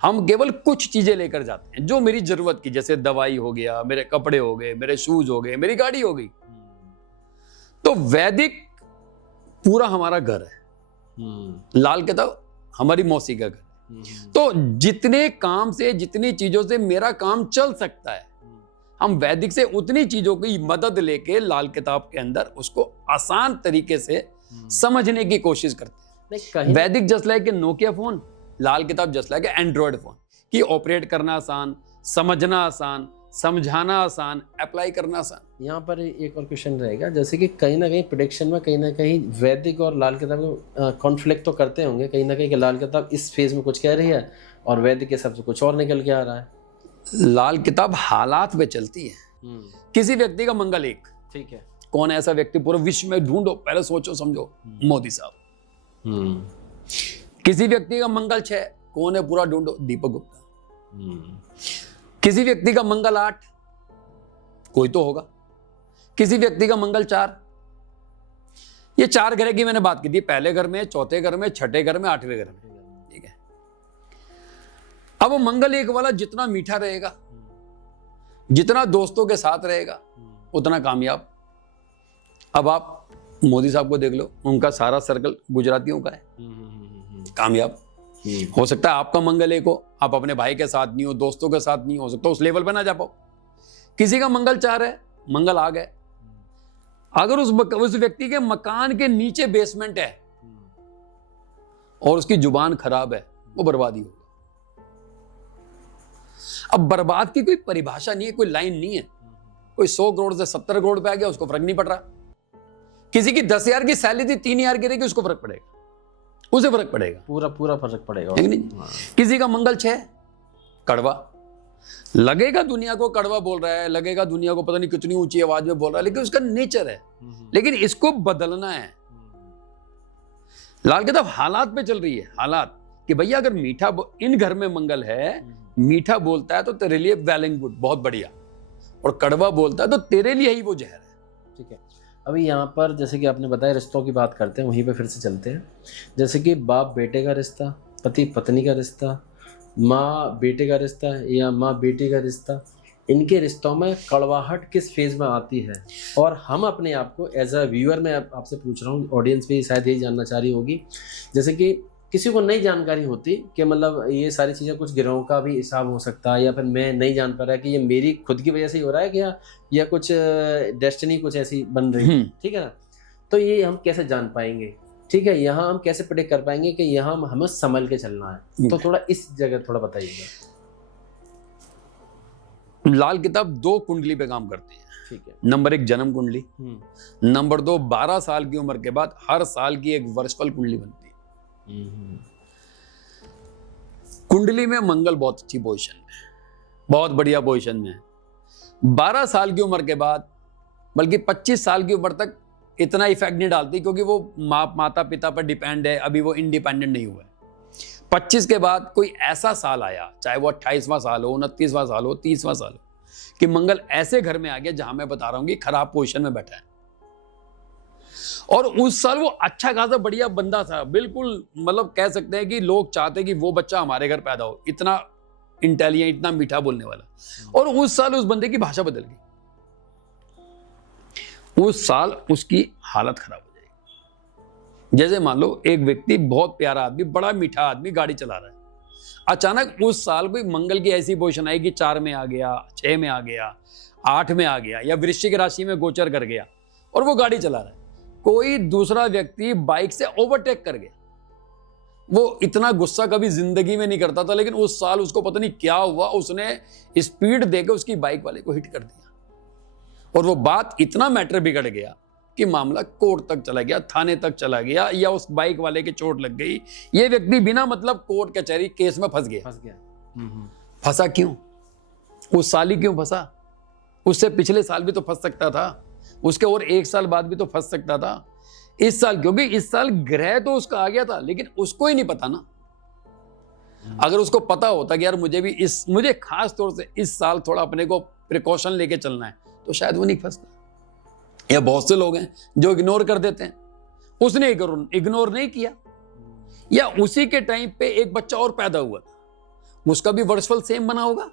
हम केवल कुछ चीजें लेकर जाते हैं जो मेरी जरूरत की, जैसे दवाई हो गया, मेरे कपड़े हो गए, मेरे शूज हो गए, मेरी गाड़ी हो गई। तो वैदिक पूरा हमारा घर है, लाल किताब हमारी मौसी का घर। तो जितने काम से, जितनी चीजों से मेरा काम चल सकता है, हम वैदिक से उतनी चीजों की मदद लेके लाल किताब के अंदर उसको आसान तरीके से समझने की कोशिश करते हैं। वैदिक जस्ट लाइक नोकिया फोन, लाल किताब जस्ट लाइक एंड्रॉयड फोन कि ऑपरेट करना आसान, समझना आसान, समझाना आसान, अप्लाई करना आसान। यहाँ पर एक और क्वेश्चन रहेगा, जैसे कि कहीं ना कहीं प्रेडिक्शन में कहीं ना कहीं वैदिक और लाल किताब कॉन्फ्लिक्ट तो करते होंगे कहीं ना कहीं कि लाल किताब इस फेज में कुछ कह रही है और वैदिक के हिसाब से कुछ और निकल के आ रहा है। लाल किताब हालात पे चलती है। किसी व्यक्ति का मंगल एक, ठीक है, कौन है ऐसा व्यक्ति पूरे विश्व में ढूंढो, पहले सोचो समझो, मोदी साहब। किसी व्यक्ति का मंगल 6, कौन है पूरा ढूंढो, दीपक गुप्ता। किसी व्यक्ति का मंगल 8, कोई तो होगा। किसी व्यक्ति का मंगल 4। ये 4 ग्रह की मैंने बात की थी, पहले घर में, चौथे घर में, छठे घर में, 8वें घर में। ठीक है। अब मंगल 1 वाला जितना मीठा रहेगा, जितना दोस्तों के साथ रहेगा, उतना कामयाब। अब आप मोदी साहब को देख लो, उनका सारा सर्कल गुजरातियों का है, कामयाब। हो सकता है आपका मंगल 1 हो, आप अपने भाई के साथ नहीं हो, दोस्तों के साथ नहीं हो सकता, उस लेवल पे ना जा पाओ। किसी का मंगल 4 है, मंगल आ गए, अगर उस व्यक्ति के मकान के नीचे बेसमेंट है और उसकी जुबान खराब है, वो बर्बादी होगा। अब बर्बाद की कोई परिभाषा नहीं है, कोई लाइन नहीं है। कोई 100 करोड़ से 70 करोड़ पे आ गया, उसको फर्क नहीं पड़ रहा। किसी की 10,000 की सैलरी थी, 3,000 गिरेगी, उसको फर्क पड़ेगा, उसे फर्क पड़ेगा, पूरा फर्क पड़ेगा। है नहीं? किसी का मंगल 6 कड़वा, लगेगा दुनिया को कड़वा बोल रहा है, लगेगा दुनिया को पता नहीं कितनी ऊंची आवाज में बोल रहा है, लेकिन उसका नेचर है। लेकिन इसको बदलना है। लाल किताब हालात पे चल रही है, हालात कि भैया अगर मीठा इन घर में मंगल है, मीठा बोलता है तो तेरे लिए वेल एंड गुड, बहुत बढ़िया, और कड़वा बोलता है तो तेरे लिए ही वो जहर है। ठीक है, अभी यहाँ पर जैसे कि आपने बताया रिश्तों की बात करते हैं, वहीं पे फिर से चलते हैं। जैसे कि बाप बेटे का रिश्ता, पति पत्नी का रिश्ता, माँ बेटे का रिश्ता या माँ बेटी का रिश्ता, इनके रिश्तों में कड़वाहट किस फेज में आती है? और हम अपने आप को एज अ व्यूअर में आपसे पूछ रहा हूँ, ऑडियंस भी शायद यही जानना चाह रही होगी, जैसे कि किसी को नई जानकारी होती कि मतलब ये सारी चीज़ें कुछ गिरोह का भी हिसाब हो सकता है, या फिर मैं नहीं जान पा रहा कि ये मेरी खुद की वजह से ही हो रहा है क्या, या कुछ डेस्टिनी कुछ ऐसी बन रही है, ठीक है ना? तो ये हम कैसे जान पाएंगे? ठीक है, यहाँ हम कैसे प्रेडिक्ट कर पाएंगे कि यहाँ हमें संभल के चलना है? तो थोड़ा इस जगह थोड़ा बताइएगा। लाल किताब 2 कुंडली पे काम करती है। ठीक है, नंबर 1 जन्म कुंडली, नंबर 2 12 साल की उम्र के बाद हर साल की एक वर्षफल कुंडली बनती है। कुंडली में मंगल बहुत अच्छी पोजीशन में है, बहुत बढ़िया पोजीशन में है। 12 साल की उम्र के बाद, बल्कि 25 साल की उम्र तक इतना इफेक्ट नहीं डालती, क्योंकि वो माता पिता पर डिपेंड है, अभी वो इंडिपेंडेंट नहीं हुआ है। 25 के बाद कोई ऐसा साल आया, चाहे वो 28वां साल हो, 29वां साल हो, 30वां साल हो, कि मंगल ऐसे घर में आ गया जहां मैं बता रहा हूं कि खराब पोजीशन में बैठा है, और उस साल वो अच्छा खासा बढ़िया बंदा था, बिल्कुल मतलब कह सकते हैं कि लोग चाहते कि वो बच्चा हमारे घर पैदा हो, इतना इंटेलिजेंट, इतना मीठा बोलने वाला, और उस साल उस बंदे की भाषा बदल गई, उस साल उसकी हालत खराब हो जाएगी। जैसे मान लो एक व्यक्ति बहुत प्यारा आदमी, बड़ा मीठा आदमी गाड़ी चला रहा है, अचानक उस साल कोई मंगल की ऐसी पोजीशन आई कि 4 में आ गया, 6 में आ गया, 8 में आ गया, या वृश्चिक राशि में गोचर कर गया, और वो गाड़ी चला रहा है, कोई दूसरा व्यक्ति बाइक से ओवरटेक कर गया, वो इतना गुस्सा कभी जिंदगी में नहीं करता था, लेकिन उस साल उसको पता नहीं क्या हुआ, उसने स्पीड देकर उसकी बाइक वाले को हिट कर दिया, और वो बात इतना मैटर बिगड़ गया कि मामला कोर्ट तक चला गया, थाने तक चला गया, या उस बाइक वाले के चोट लग गई, ये व्यक्ति बिना मतलब कोर्ट कचहरी केस में फंस गया। फंसा क्यों? उस साल ही क्यों फंसा? उससे पिछले साल भी तो फंस सकता था, उसके और 1 साल बाद भी तो फंस सकता था। इस साल, क्योंकि इस साल ग्रह तो उसका आ गया था, लेकिन उसको ही नहीं पता ना। अगर उसको पता होता कि यार मुझे खास तौर से इस साल थोड़ा अपने को प्रिकॉशन लेके चलना है, तो शायद वो नहीं फंसता। या बहुत से लोग हैं जो इग्नोर कर देते हैं, उसने इग्नोर नहीं किया, या उसी के टाइम पे एक बच्चा और पैदा हुआ था, उसका भी वर्षफल सेम बना होगा,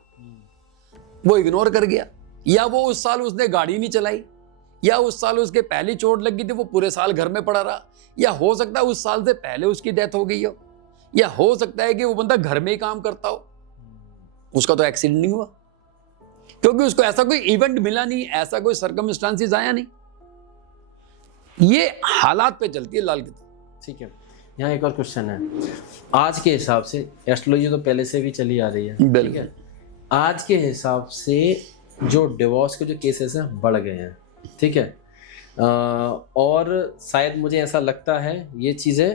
वो इग्नोर कर गया, या वो उस साल उसने गाड़ी नहीं चलाई, या उस साल उसके पहली चोट लग गई थी, वो पूरे साल घर में पड़ा रहा, या हो सकता है उस साल से पहले उसकी डेथ हो गई हो, या हो सकता है कि वो बंदा घर में ही काम करता हो, उसका तो एक्सीडेंट नहीं हुआ, क्योंकि उसको ऐसा कोई इवेंट मिला नहीं, ऐसा कोई सर्कमस्टांसेस आया नहीं। ये हालात पे चलती है लाल किताब। ठीक है, यहाँ एक और क्वेश्चन है। आज के हिसाब से एस्ट्रोलॉजी तो पहले से भी चली आ रही है, ठीक है, आज के हिसाब से जो डिवोर्स के जो केसेस हैं बढ़ गए हैं, ठीक है, और शायद मुझे ऐसा लगता है ये चीज़ें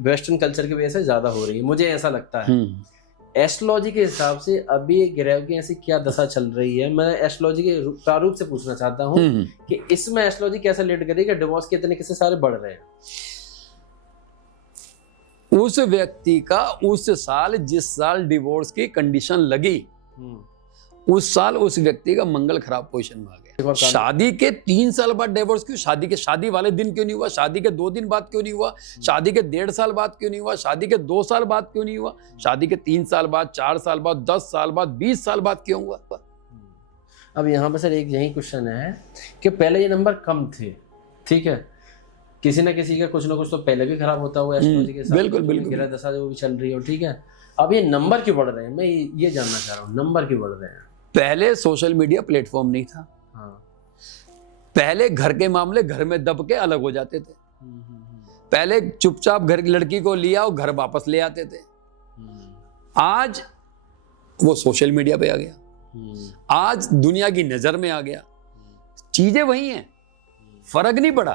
वेस्टर्न कल्चर की वजह से ज़्यादा हो रही है, मुझे ऐसा लगता है। एस्ट्रोलॉजी के हिसाब से अभी ग्रह की ऐसी क्या दशा चल रही है? मैं एस्ट्रोलॉजी के प्रारूप से पूछना चाहता हूँ कि इसमें एस्ट्रोलॉजी कैसे लीड करेगी कि डिवोर्स के इतने केसेस सारे बढ़ रहे हैं? उस व्यक्ति का उस साल, जिस साल डिवोर्स की कंडीशन लगी, उस साल उस व्यक्ति का मंगल खराब पोजीशन में आ गया। शादी के 3 साल बाद डिवोर्स क्यों? शादी वाले दिन क्यों नहीं हुआ? शादी के 2 दिन बाद क्यों नहीं हुआ? शादी के 1.5 साल बाद क्यों नहीं हुआ? शादी के 2 साल बाद क्यों नहीं हुआ? शादी के 3 साल बाद, 4 साल बाद, 10 साल बाद, 20 साल बाद क्यों हुआ? अब यहाँ पर सर एक यही क्वेश्चन है कि पहले ये नंबर कम थे, ठीक है, किसी ना किसी का कुछ ना कुछ तो पहले भी खराब होता हुआ एस्ट्रोलॉजी के साथ, बिल्कुल ग्रह दशा जो भी चल रही हो, ठीक है, अब ये नंबर क्यों बढ़ रहे हैं? मैं ये जानना चाह रहा हूँ, नंबर क्यों बढ़ रहे हैं? पहले सोशल मीडिया प्लेटफॉर्म नहीं था, पहले घर के मामले घर में दब के अलग हो जाते थे, पहले चुपचाप घर की लड़की को लिया और घर वापस ले आते थे। आज वो सोशल मीडिया पे आ गया, आज दुनिया की नजर में आ गया। चीजें वही हैं, फर्क नहीं पड़ा।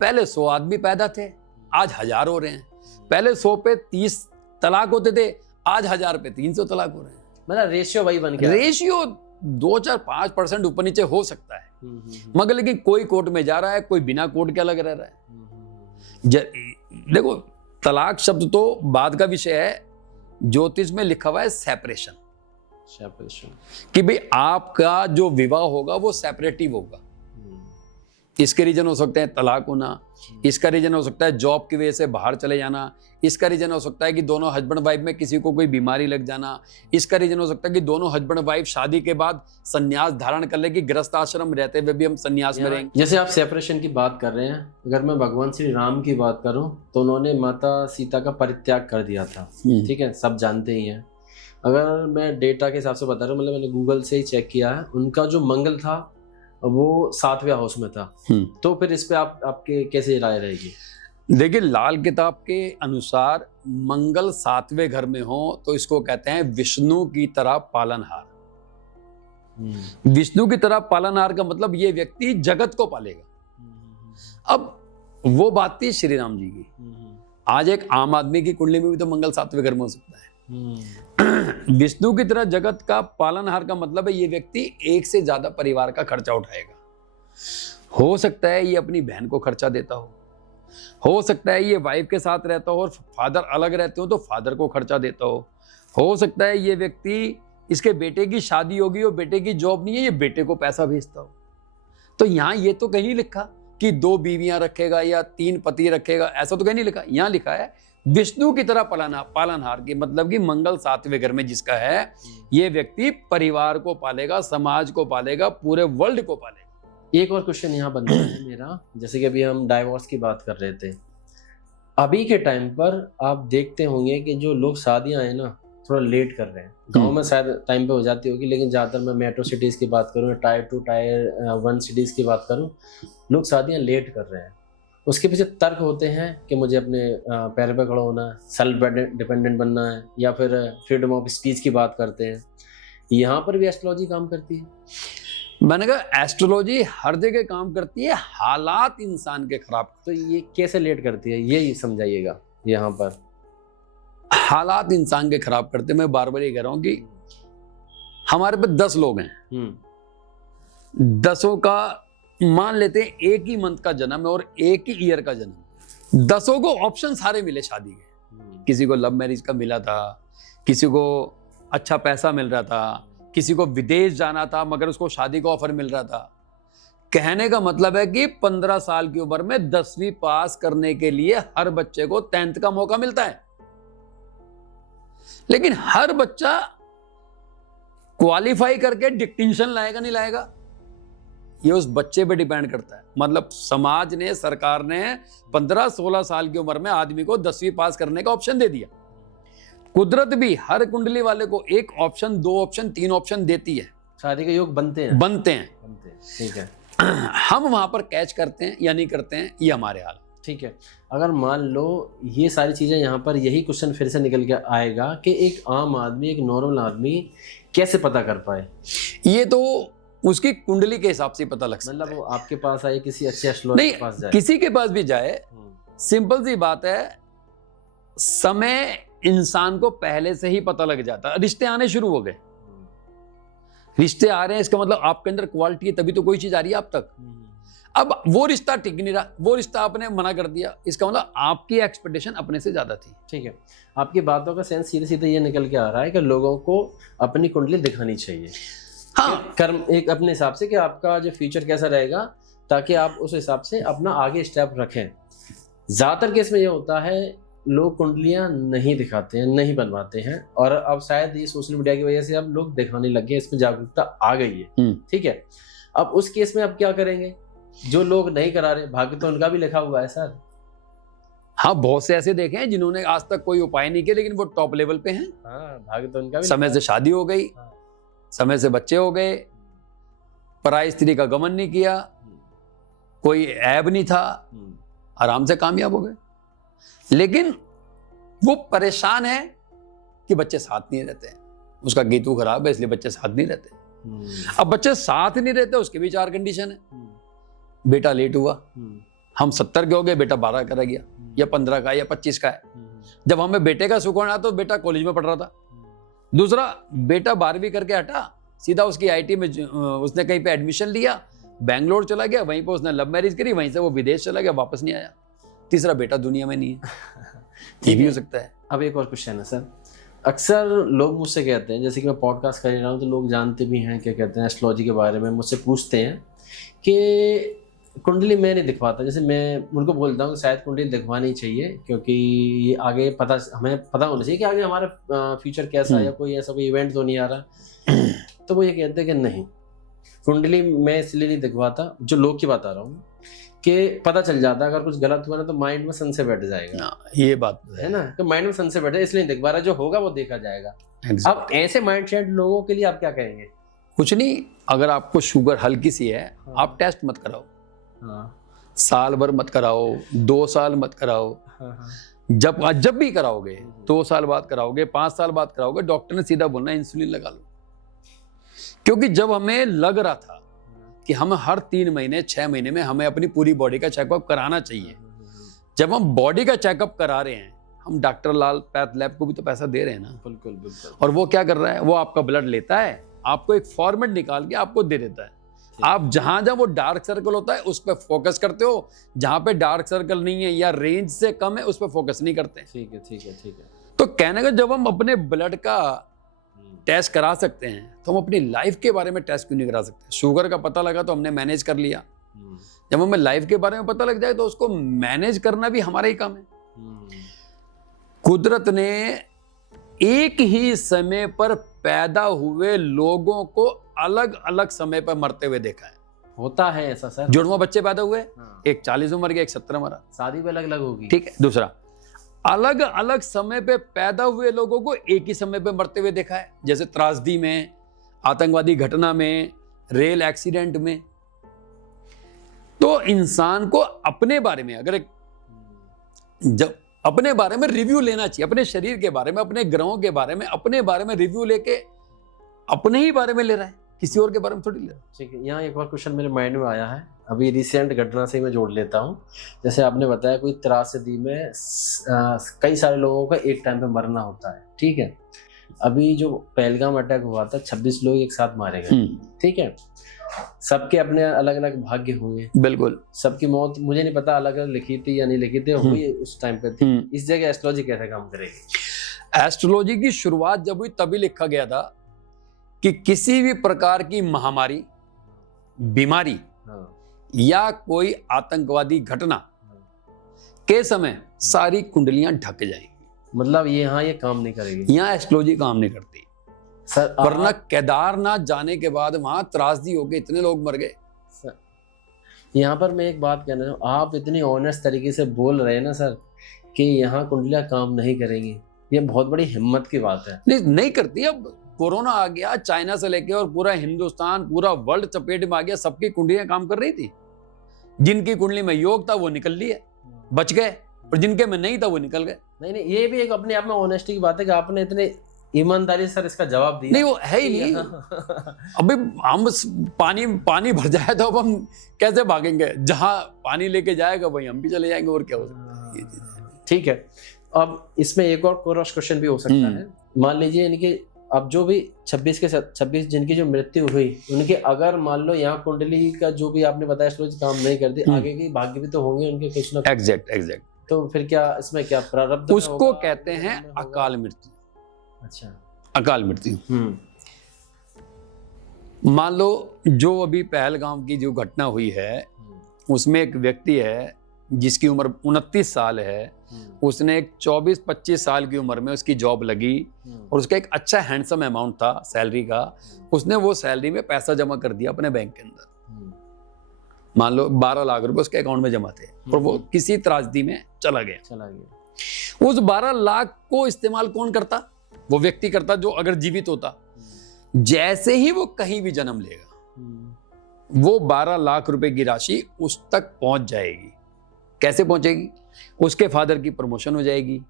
पहले 100 आदमी पैदा थे, आज 1000 हो रहे हैं। पहले 100 पे 30 तलाक होते थे, आज 1000 पे 300 तलाक हो रहे हैं। मतलब रेशियो वही बन गया। रेशियो 2-4-5% ऊपर नीचे हो सकता है, मगर लेकिन कोई कोर्ट में जा रहा है, कोई बिना कोर्ट के अलग रह रहा है। देखो, तलाक शब्द तो बाद का विषय है। ज्योतिष में लिखा हुआ है सेपरेशन, कि भाई आपका जो विवाह होगा वो सेपरेटिव होगा। इसके रीजन हो सकते हैं तलाक होना, इसका रीजन हो सकता है जॉब की वजह से बाहर चले जाना, इसका रीजन हो सकता है कि दोनों हस्बैंड वाइफ में किसी को कोई बीमारी लग जाना, इसका रीजन हो सकता है कि दोनों हस्बैंड वाइफ शादी के बाद संन्यास धारण कर ले, कि गृहस्थ आश्रम रहते हुए भी हम संन्यास में रहेंगे। जैसे आप सेपरेशन की बात कर रहे हैं, अगर मैं भगवान श्री राम की बात करूं तो उन्होंने माता सीता का परित्याग कर दिया था, ठीक है, सब जानते ही हैं। अगर मैं डेटा के हिसाब से बता रहा हूँ, मतलब मैंने गूगल से ही चेक किया है, उनका जो मंगल था वो 7वें हाउस में था। तो फिर इस पे आपके कैसे राय रहेगी? देखिए, लाल किताब के अनुसार मंगल 7वें घर में हो तो इसको कहते हैं विष्णु की तरह पालनहार। विष्णु की तरह पालनहार का मतलब ये व्यक्ति जगत को पालेगा। अब वो बात थी श्री राम जी की। आज एक आम आदमी की कुंडली में भी तो मंगल 7वें घर में हो सकता है। विष्णु की तरह जगत का पालनहार का मतलब है ये व्यक्ति एक से ज्यादा परिवार का खर्चा उठाएगा। हो सकता है ये अपनी बहन को खर्चा देता हो सकता है ये वाइफ के साथ रहता हो और फादर अलग रहते हो तो फादर को खर्चा देता हो सकता है ये व्यक्ति, इसके बेटे की शादी होगी और बेटे की जॉब नहीं है, ये बेटे को पैसा भेजता हो। तो यहाँ ये तो कहीं लिखा कि 2 बीवियां रखेगा या 3 पति रखेगा, ऐसा तो कहीं नहीं लिखा। यहाँ लिखा है विष्णु की तरह पालनहार की मतलब कि मंगल 7वें घर में जिसका है, ये व्यक्ति परिवार को पालेगा, समाज को पालेगा, पूरे वर्ल्ड को पालेगा। एक और क्वेश्चन यहाँ बनता है मेरा, जैसे कि अभी हम डाइवोर्स की बात कर रहे थे। अभी के टाइम पर आप देखते होंगे कि जो लोग शादियां हैं ना थोड़ा लेट कर रहे हैं। गांव में शायद टाइम पे हो जाती होगी, लेकिन ज़्यादातर मैं मेट्रो सिटीज़ की बात करूँ, टायर 2 टायर 1 सिटीज़ की बात करूँ, लोग शादियां लेट कर रहे हैं। उसके पीछे तर्क होते हैं कि मुझे अपने पैर पे खड़ा होना है, सेल्फ डिपेंडेंट बनना है, या फिर फ्रीडम ऑफ स्पीच की बात करते हैं। यहाँ पर भी एस्ट्रोलॉजी काम करती है। मैंने कहा एस्ट्रोलॉजी हर जगह काम करती है, हालात इंसान के खराब। तो ये कैसे लेट करती है, ये समझाइएगा। यहाँ पर हालात इंसान के खराब करते हैं। मैं बार बार ये कह रहा हूँ कि हमारे पे 10 लोग हैं, 10 का मान लेते हैं एक ही मंथ का जन्म है और एक ही ईयर का जन्म। 10 को ऑप्शन सारे मिले शादी के। किसी को लव मैरिज का मिला था, किसी को अच्छा पैसा मिल रहा था, किसी को विदेश जाना था मगर उसको शादी का ऑफर मिल रहा था। कहने का मतलब है कि 15 साल की उम्र में 10वीं पास करने के लिए हर बच्चे को 10th का मौका मिलता है, लेकिन हर बच्चा क्वालिफाई करके डिस्टिंक्शन लाएगा नहीं लाएगा, ये उस बच्चे पे डिपेंड करता है। मतलब समाज ने, सरकार ने 15-16 साल की उम्र में आदमी को 10वीं पास करने का ऑप्शन दे दिया। कुदरत भी हर कुंडली वाले को 1 ऑप्शन, 2 ऑप्शन, 3 ऑप्शन देती है। शादी के योग बनते हैं। ठीक है। हम वहां पर कैच करते हैं या नहीं करते हैं, ये हमारे हाल। ठीक है। अगर मान लो ये सारी चीजें, यहाँ पर यही क्वेश्चन फिर से निकल के आएगा कि एक आम आदमी, एक नॉर्मल आदमी कैसे पता कर पाए? ये तो उसकी कुंडली के हिसाब से पता लग सकता है। मतलब वो आपके पास आए, किसी अच्छे एस्ट्रोलॉजर के पास जाए, किसी के पास भी जाए, सिंपल सी बात है, समय इंसान को पहले से ही पता लग जाता है। रिश्ते आने शुरू हो गए, रिश्ते आ रहे हैं, इसका मतलब आपके अंदर क्वालिटी है, तभी तो कोई चीज आ रही है आप तक। अब वो रिश्ता टिक नहीं रहा, वो रिश्ता आपने मना कर दिया, इसका मतलब आपकी एक्सपेक्टेशन अपने से ज्यादा थी। ठीक है। आपकी बातों का सेंस सीधे सीधे ये निकल के आ रहा है कि लोगों को अपनी कुंडली दिखानी चाहिए। हाँ, कर्म एक अपने हिसाब से कि आपका जो फ्यूचर कैसा रहेगा, ताकि आप उस हिसाब से अपना आगे स्टेप रखें। ज्यादातर केस में ये होता है लोग कुंडलियां नहीं दिखाते हैं, नहीं बनवाते हैं, और अब शायद ये सोशल मीडिया की वजह से अब लोग दिखाने लगे, इसमें जागरूकता आ गई है। ठीक है। अब उस केस में अब क्या करेंगे? जो लोग नहीं करा रहे, भाग्य तो उनका भी लिखा हुआ है सर। हाँ, बहुत से ऐसे देखे हैं जिन्होंने आज तक कोई उपाय नहीं किया, लेकिन वो टॉप लेवल पे हैं। हाँ, भाग्य तो उनका भी। समय से शादी हो गई, समय से बच्चे हो गए, पराई स्त्री का गमन नहीं किया, कोई ऐब नहीं था, आराम से कामयाब हो गए। लेकिन वो परेशान है कि बच्चे साथ नहीं रहते हैं, उसका केतु खराब है, इसलिए बच्चे साथ नहीं रहते। अब बच्चे साथ नहीं रहते, उसके भी 4 कंडीशन है। बेटा लेट हुआ, हम 70 के हो गए, बेटा 12 का रह गया, या 15 का या 25 का है। जब हमें बेटे का सुख होना तो बेटा कॉलेज में पढ़ रहा था। दूसरा, बेटा 12वीं करके हटा, सीधा उसकी आईटी में उसने कहीं पे एडमिशन लिया, बैंगलोर चला गया, वहीं पे उसने लव मैरिज करी, वहीं से वो विदेश चला गया, वापस नहीं आया। तीसरा, बेटा दुनिया में नहीं है। ये भी हो सकता है। अब एक और क्वेश्चन है सर, अक्सर लोग मुझसे कहते हैं, जैसे कि मैं पॉडकास्ट कर रहा हूँ तो लोग जानते भी हैं, क्या कहते हैं, एस्ट्रोलॉजी के बारे में मुझसे पूछते हैं कि कुंडली मैं नहीं दिखवाता। जैसे मैं उनको बोलता हूँ कि शायद कुंडली दिखवानी चाहिए, क्योंकि ये आगे हमें पता होना चाहिए कि आगे हमारा फ्यूचर कैसा है, या कोई ऐसा कोई इवेंट तो नहीं आ रहा। तो वो ये कहते हैं कि नहीं, कुंडली मैं इसलिए नहीं दिखवाता, जो लोग की बता रहा हूँ, कि पता चल जाता है अगर कुछ गलत हुआ ना तो माइंड में संशय बैठ जाएगा। ये बात है ना, तो माइंड में संशय बैठे, इसलिए नहीं दिख पा रहा, जो होगा वो देखा जाएगा। exactly. अब ऐसे माइंडसेट लोगों के लिए आप क्या कहेंगे? कुछ नहीं, अगर आपको शुगर हल्की सी है, आप टेस्ट मत कराओ। साल भर मत कराओ, 2 साल मत कराओ। जब भी कराओगे, 2 साल बाद कराओगे, 5 साल बाद कराओगे, डॉक्टर ने सीधा बोलना इंसुलिन लगा लो। क्योंकि जब हमें लग रहा था कि हम हर 3 महीने 6 महीने में हमें अपनी पूरी बॉडी का चेकअप कराना चाहिए, जब हम बॉडी का चेकअप करा रहे हैं, हम डॉक्टर लाल पैथ लैब को भी तो पैसा दे रहे हैं ना। बिल्कुल बिल्कुल। और वो क्या कर रहा है, वो आपका ब्लड लेता है, आपको एक फॉर्मेट निकाल के आपको दे देता है। आप जहां जहां वो डार्क सर्कल होता है उस पर फोकस करते हो, जहां पे डार्क सर्कल नहीं है या रेंज से कम है उस पर फोकस नहीं करते। ठीक है ठीक है ठीक है। तो कहने का, जब हम अपने ब्लड का टेस्ट करा सकते हैं तो हम अपनी लाइफ के बारे में टेस्ट क्यों नहीं करा सकते? शुगर का पता लगा तो हमने मैनेज कर लिया, जब हमें लाइफ के बारे में पता लग जाए तो उसको मैनेज करना भी हमारा ही काम है। कुदरत ने एक ही समय पर पैदा हुए लोगों को अलग अलग समय पर मरते हुए देखा है। होता है ऐसा सर, जुड़वा बच्चे पैदा हुए, एक 40 में मर गया, एक 70 मरा, शादी भी अलग अलग होगी। ठीक है। दूसरा, अलग अलग समय पे पैदा हुए लोगों को एक ही समय पे मरते हुए देखा है, जैसे त्रासदी में, आतंकवादी घटना में, रेल एक्सीडेंट में। तो इंसान को अपने बारे में, अगर जब अपने बारे में रिव्यू लेना चाहिए, अपने शरीर के बारे में, अपने ग्रहों के बारे में, अपने बारे में रिव्यू लेके अपने ही बारे में ले रहा है, किसी और के बारे में थोड़ी ले रहा है। ठीक है, यहाँ एक और क्वेश्चन मेरे माइंड में आया है, अभी रिसेंट घटना से मैं जोड़ लेता हूँ। जैसे आपने बताया कोई त्रासदी में कई सारे लोगों का एक टाइम पे मरना होता है, ठीक है। अभी जो पहलगाम अटैक हुआ था, 26 लोग एक साथ मारे गए, ठीक है। सबके अपने अलग अलग भाग्य हुए, बिल्कुल। सबकी मौत मुझे नहीं पता अलग अलग लिखी थी या नहीं लिखी थी, हुई उस टाइम पे थी। इस जगह एस्ट्रोलॉजी कैसे काम करेगी? एस्ट्रोलॉजी की शुरुआत जब हुई तभी लिखा गया था कि किसी भी प्रकार की महामारी, बीमारी या कोई आतंकवादी घटना के समय सारी कुंडलियां ढक जाएंगी। मतलब ये काम नहीं करेगी, यहाँ एस्ट्रोलॉजी काम नहीं करती सर। वरना केदारनाथ जाने के बाद वहां त्रासदी हो गई, इतने लोग मर गए। यहाँ पर मैं एक बात कहना चाहूँ, आप इतनी ऑनेस्ट तरीके से बोल रहे हैं ना सर कि यहाँ कुंडलियां काम नहीं करेंगी, ये बहुत बड़ी हिम्मत की बात है। नहीं करती। अब कोरोना आ गया, चाइना से लेके और पूरा हिंदुस्तान, पूरा वर्ल्ड चपेट में आ गया, सबकी कुंडलियां काम कर रही थी। जिनकी कुंडली में योग था वो निकल लिए, बच गए, और जिनके में नहीं था वो निकल गए। नहीं, ये भी एक अपने आप में ऑनेस्टी की बात है कि आपने इतने ईमानदारी सर इसका जवाब दिया। नहीं, वो है ही नहीं। अभी हम पानी भर जाए तो अब हम कैसे भागेंगे? जहां पानी लेके जाएगा वहीं हम भी चले जाएंगे, और क्या हो सकता है। ठीक है, अब इसमें एक और क्रॉस क्वेश्चन भी हो सकता है। मान लीजिए इनके अब जो भी 26 जिनकी जो मृत्यु हुई, उनके अगर मान लो यहाँ कुंडली का जो भी आपने बताया एस्ट्रोलॉजी काम नहीं करती, आगे की भाग्य भी तो होंगे उनके कुछ ना। एग्जैक्ट। तो फिर क्या इसमें क्या प्रारब्ध उसको कहते हैं अकाल मृत्यु। अच्छा, अकाल मृत्यु। मान लो जो अभी पहलगाम की जो घटना हुई है, उसमें एक व्यक्ति है जिसकी उम्र 29 साल है, उसने एक 24-25 साल की उम्र में उसकी जॉब लगी और उसका एक अच्छा हैंडसम अमाउंट था सैलरी का, उसने वो सैलरी में पैसा जमा कर दिया अपने बैंक के अंदर। मान लो 12 लाख रुपए उसके अकाउंट में जमा थे और वो किसी त्रासदी में चला गया। उस 12 लाख को इस्तेमाल कौन करता? वो व्यक्ति करता जो अगर जीवित होता। जैसे ही वो कहीं भी जन्म लेगा, वो 12 लाख रुपए की राशि उस तक पहुंच जाएगी। कैसे पहुंचेगी? उसके फादर की प्रमोशन हो जाएगी,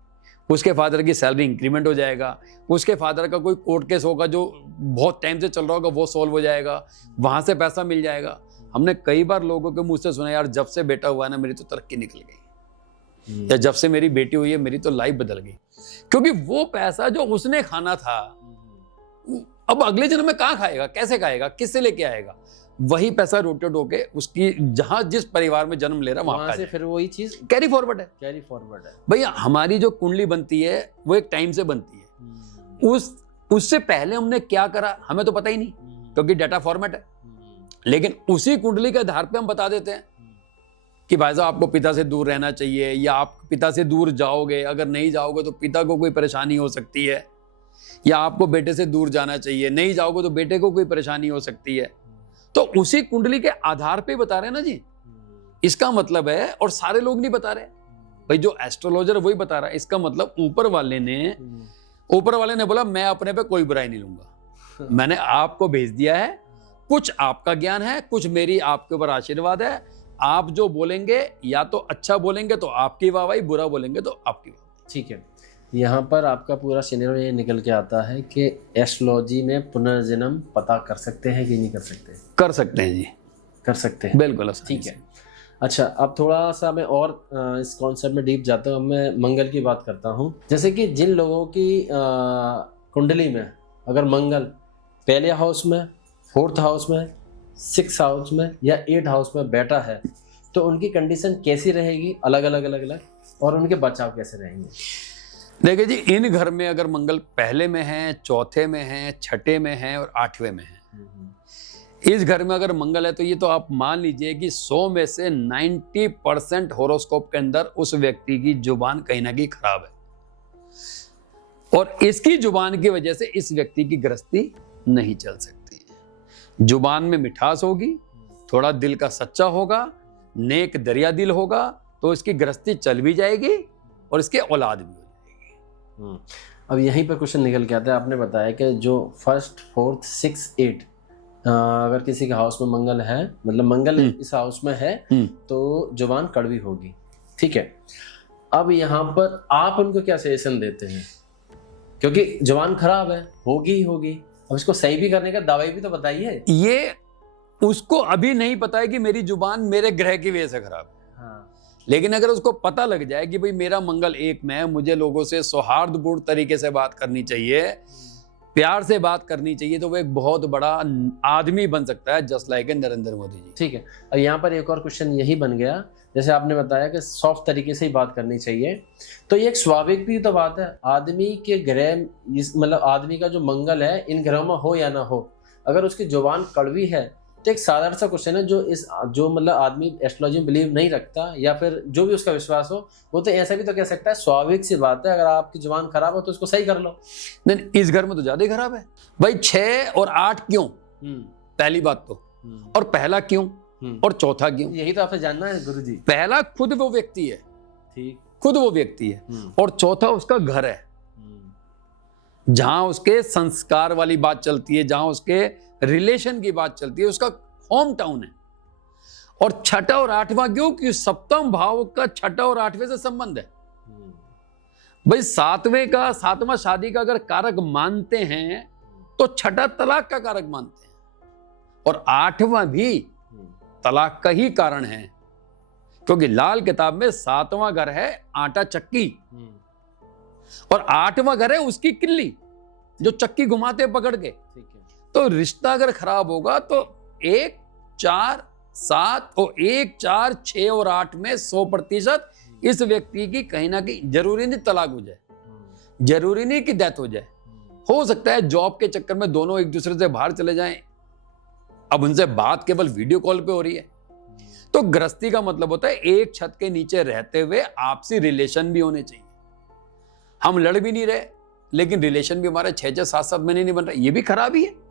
उसके फादर की सैलरी इंक्रीमेंट हो जाएगा, उसके फादर का कोई कोर्ट केस होगा जो बहुत टाइम से चल रहा होगा वो सॉल्व हो जाएगा, वहां से पैसा मिल जाएगा। हमने कई बार लोगों के मुंह से सुना, यार जब से बेटा हुआ ना मेरी तो तरक्की निकल गई, या जब से मेरी बेटी हुई है मेरी तो लाइफ बदल गई। क्योंकि वो पैसा जो उसने खाना था अब अगले जन्म में कहाँ खाएगा, कैसे खाएगा, किससे लेके आएगा? वही पैसा रोटेट होके उसकी जहां जिस परिवार में जन्म ले रहा है वहां से फिर वही चीज कैरी फॉरवर्ड है। भैया हमारी जो कुंडली बनती है वो एक टाइम से बनती है, उससे पहले हमने क्या करा हमें तो पता ही नहीं, क्योंकि डाटा फॉर्मेट है। लेकिन उसी कुंडली के आधार पे हम बता देते हैं कि भाई साहब आपको पिता से दूर रहना चाहिए, या आप पिता से दूर जाओगे, अगर नहीं जाओगे तो पिता को कोई परेशानी हो सकती है, या आपको बेटे से दूर जाना चाहिए, नहीं जाओगे तो बेटे को कोई परेशानी हो सकती है। तो उसी कुंडली के आधार पे बता रहे हैं ना जी। इसका मतलब है, और सारे लोग नहीं बता रहे भाई, जो एस्ट्रोलॉजर वही बता रहा है। इसका मतलब ऊपर वाले ने बोला मैं अपने पे कोई बुराई नहीं लूंगा, मैंने आपको भेज दिया है, कुछ आपका ज्ञान है, कुछ मेरी आपके ऊपर आशीर्वाद है। आप जो बोलेंगे या तो अच्छा बोलेंगे तो आपकी वाहवाही, बुरा बोलेंगे तो आपकी वाहवाही। ठीक है, यहाँ पर आपका पूरा सिनेरियो ये निकल के आता है कि एस्ट्रोलॉजी में पुनर्जन्म पता कर सकते हैं कि नहीं कर सकते? कर सकते हैं जी, कर सकते हैं, बिल्कुल। ठीक है। अच्छा, अब थोड़ा सा मैं और इस कॉन्सेप्ट में डीप जाता हूँ। मैं मंगल की बात करता हूँ। जैसे कि जिन लोगों की कुंडली में अगर मंगल पहले हाउस में, 4th हाउस में, 6th हाउस में या 8th हाउस में बैठा है, तो उनकी कंडीशन कैसी रहेगी, अलग अलग, और उनके बचाव कैसे रहेंगे? देखिए जी, इन घर में अगर मंगल पहले में है, चौथे में है, छठे में है और 8वें में है, इस घर में अगर मंगल है तो ये तो आप मान लीजिए कि 100 में से 90% होरोस्कोप के अंदर उस व्यक्ति की जुबान कहीं ना कहीं खराब है, और इसकी जुबान की वजह से इस व्यक्ति की गृहस्थी नहीं चल सकती है। जुबान में मिठास होगी, थोड़ा दिल का सच्चा होगा, नेक दरिया दिल होगा, तो इसकी गृहस्थी चल भी जाएगी और इसके औलाद भी हो जाएगी। अब यहीं पर क्वेश्चन निकल के आता है। आपने बताया कि जो 1st, 4th, 6th, 8 अगर किसी के हाउस में मंगल है, मतलब मंगल इस हाउस में है, तो जुबान कड़वी होगी, ठीक है। अब यहाँ पर आप उनको क्या सजेशन देते हैं? क्योंकि जुबान खराब है, होगी ही होगी, अब इसको सही भी करने का दवाई भी तो बताइए। ये उसको अभी नहीं पता है कि मेरी जुबान मेरे ग्रह की वजह से खराब है। हाँ। लेकिन अगर उसको पता लग जाए कि भाई मेरा मंगल 1 में है, मुझे लोगों से सौहार्दपूर्ण तरीके से बात करनी चाहिए, प्यार से बात करनी चाहिए, तो वो एक बहुत बड़ा आदमी बन सकता है, जस्ट लाइक नरेंद्र मोदी जी। ठीक है। अब यहाँ पर एक और क्वेश्चन यही बन गया, जैसे आपने बताया कि सॉफ्ट तरीके से ही बात करनी चाहिए, तो ये एक स्वाभाविक भी तो बात है। आदमी के ग्रह, मतलब आदमी का जो मंगल है इन ग्रहों में हो या ना हो, अगर उसकी जुबान कड़वी है तो एक साधारण सा क्वेश्चन है, जो मतलब आदमी एस्ट्रोलॉजी में बिलीव नहीं रखता या फिर जो भी उसका विश्वास हो, वो तो ऐसा भी तो कह सकता है स्वाभाविक सी बात है, अगर आपकी जुबान खराब हो तो उसको सही कर लो। नहीं, इस घर में तो ज्यादा ही खराब है भाई। 6 और 8 क्यों? पहली बात तो, और पहला क्यों और चौथा क्यों? यही तो आपसे जानना है गुरुजी। पहला खुद वो व्यक्ति है, ठीक, खुद वो व्यक्ति है, और चौथा उसका घर है, जहां उसके संस्कार वाली बात चलती है, जहां उसके रिलेशन की बात चलती है, उसका होम टाउन है। और 6ठा और 8वां क्यों? कि 7वां भाव का 6ठा और 8वें से संबंध है भाई। 7वां शादी का अगर कारक मानते हैं तो 6ठा तलाक का कारक मानते हैं, और 8वां भी तलाक का ही कारण है, क्योंकि लाल किताब में 7वां घर है आटा चक्की, और 8वां घर है उसकी किल्ली जो चक्की घुमाते पकड़ के। तो रिश्ता अगर खराब होगा तो 1, 4, 7 और 1, 4, 6 और 8 में 100% इस व्यक्ति की कहीं ना कहीं, जरूरी नहीं तलाक हो जाए, जरूरी नहीं कि डेथ हो जाए, हो सकता है जॉब के चक्कर में दोनों एक दूसरे से बाहर चले जाएं, अब उनसे बात केवल वीडियो कॉल पे हो रही है। तो गृहस्थी का मतलब होता है एक छत के नीचे रहते हुए आपसी रिलेशन भी होने चाहिए। हम लड़ भी नहीं रहे लेकिन रिलेशन भी हमारे 6-6, 7-7 महीने नहीं बन रहा, ये भी खराबी है।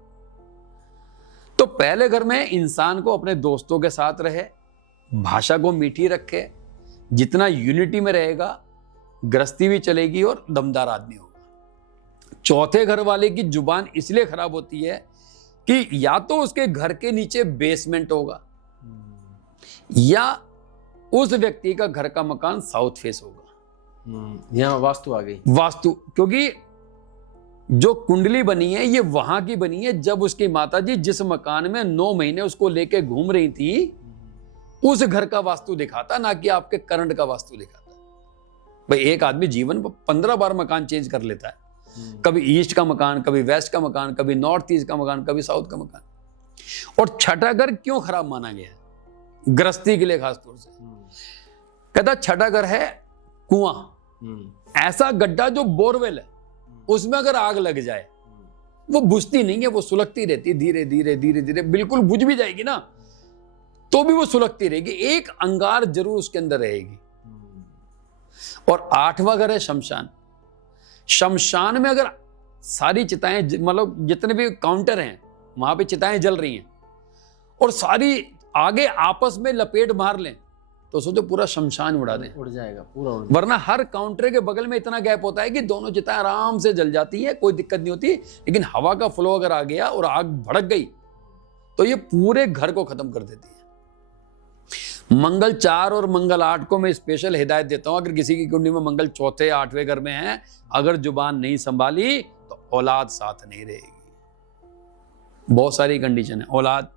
तो पहले घर में इंसान को अपने दोस्तों के साथ रहे, भाषा को मीठी रखे, जितना यूनिटी में रहेगा गृहस्थी भी चलेगी और दमदार आदमी होगा। चौथे घर वाले की जुबान इसलिए खराब होती है कि या तो उसके घर के नीचे बेसमेंट होगा, या उस व्यक्ति का घर का मकान साउथ फेस होगा। यहाँ वास्तु आ गई। वास्तु, क्योंकि जो कुंडली बनी है ये वहां की बनी है जब उसकी माताजी जिस मकान में 9 महीने उसको लेके घूम रही थी उस घर का वास्तु दिखाता, ना कि आपके करंट का वास्तु दिखाता। भाई एक आदमी जीवन में 15 बार मकान चेंज कर लेता है, कभी ईस्ट का मकान, कभी वेस्ट का मकान, कभी नॉर्थ ईस्ट का मकान, कभी साउथ का मकान। और छठा घर क्यों खराब माना गया है गृहस्थी के लिए खासतौर से? कहता छठा घर है कुआं, ऐसा गड्ढा जो बोरवेल है, उसमें अगर आग लग जाए वो बुझती नहीं है, वो सुलगती रहती है धीरे धीरे धीरे धीरे, बिल्कुल बुझ भी जाएगी ना तो भी वो सुलगती रहेगी, एक अंगार जरूर उसके अंदर रहेगी। और 8वां घर है शमशान। शमशान में अगर सारी चिताएं, मतलब जितने भी काउंटर हैं वहां पे चिताएं जल रही हैं और सारी आगे आपस में लपेट मार लें तो सोचो पूरा शमशान उड़ा दें, उड़ जाएगा पूरा उड़। वरना हर काउंटर के बगल में इतना गैप होता है कि दोनों चिताएं आराम से जल जाती है, कोई दिक्कत नहीं होती। लेकिन हवा का फ्लो अगर आ गया और आग भड़क गई तो ये पूरे घर को खत्म कर देती है। मंगल 4 और मंगल 8 को मैं स्पेशल हिदायत देता हूं, अगर किसी की कुंडली में मंगल 4थे 8वें घर में है, अगर जुबान नहीं संभाली तो औलाद साथ नहीं रहेगी। बहुत सारी कंडीशन है, औलाद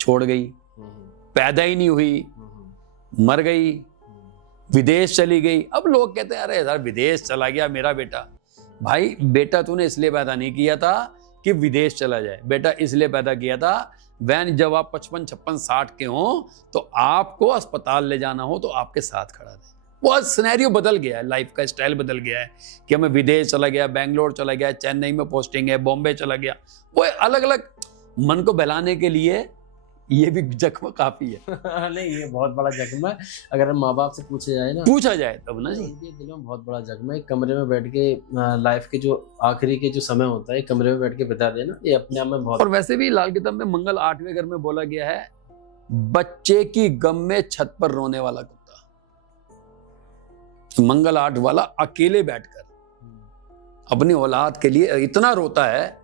छोड़ गई, पैदा ही नहीं हुई, मर गई, विदेश चली गई। अब लोग कहते हैं अरे यार विदेश चला गया मेरा बेटा। भाई बेटा तूने इसलिए पैदा नहीं किया था कि विदेश चला जाए, बेटा इसलिए पैदा किया था वैन जब आप 55, 56, 60 के हो तो आपको अस्पताल ले जाना हो तो आपके साथ खड़ा रहे। वो आज सिनेरियो बदल गया है, लाइफ का स्टाइल बदल गया है कि हमें विदेश चला गया, बेंगलोर चला गया, चेन्नई में पोस्टिंग है, बॉम्बे चला गया। वो अलग अलग मन को बहलाने के लिए ये भी जख्म काफी है। नहीं ये बहुत बड़ा जख्म है, अगर माँ बाप से पूछा जाए तब ना जी, इनके दिलों में बहुत बड़ा जख्म है। कमरे में बैठ के लाइफ के जो आखिरी के जो समय होता है कमरे में बैठ के बिता देना, ये अपने आप में बहुत। और वैसे भी लाल किताब में मंगल 8वें घर में बोला गया है बच्चे की गम में छत पर रोने वाला कुत्ता। मंगल 8 वाला अकेले बैठकर अपनी औलाद के लिए इतना रोता है,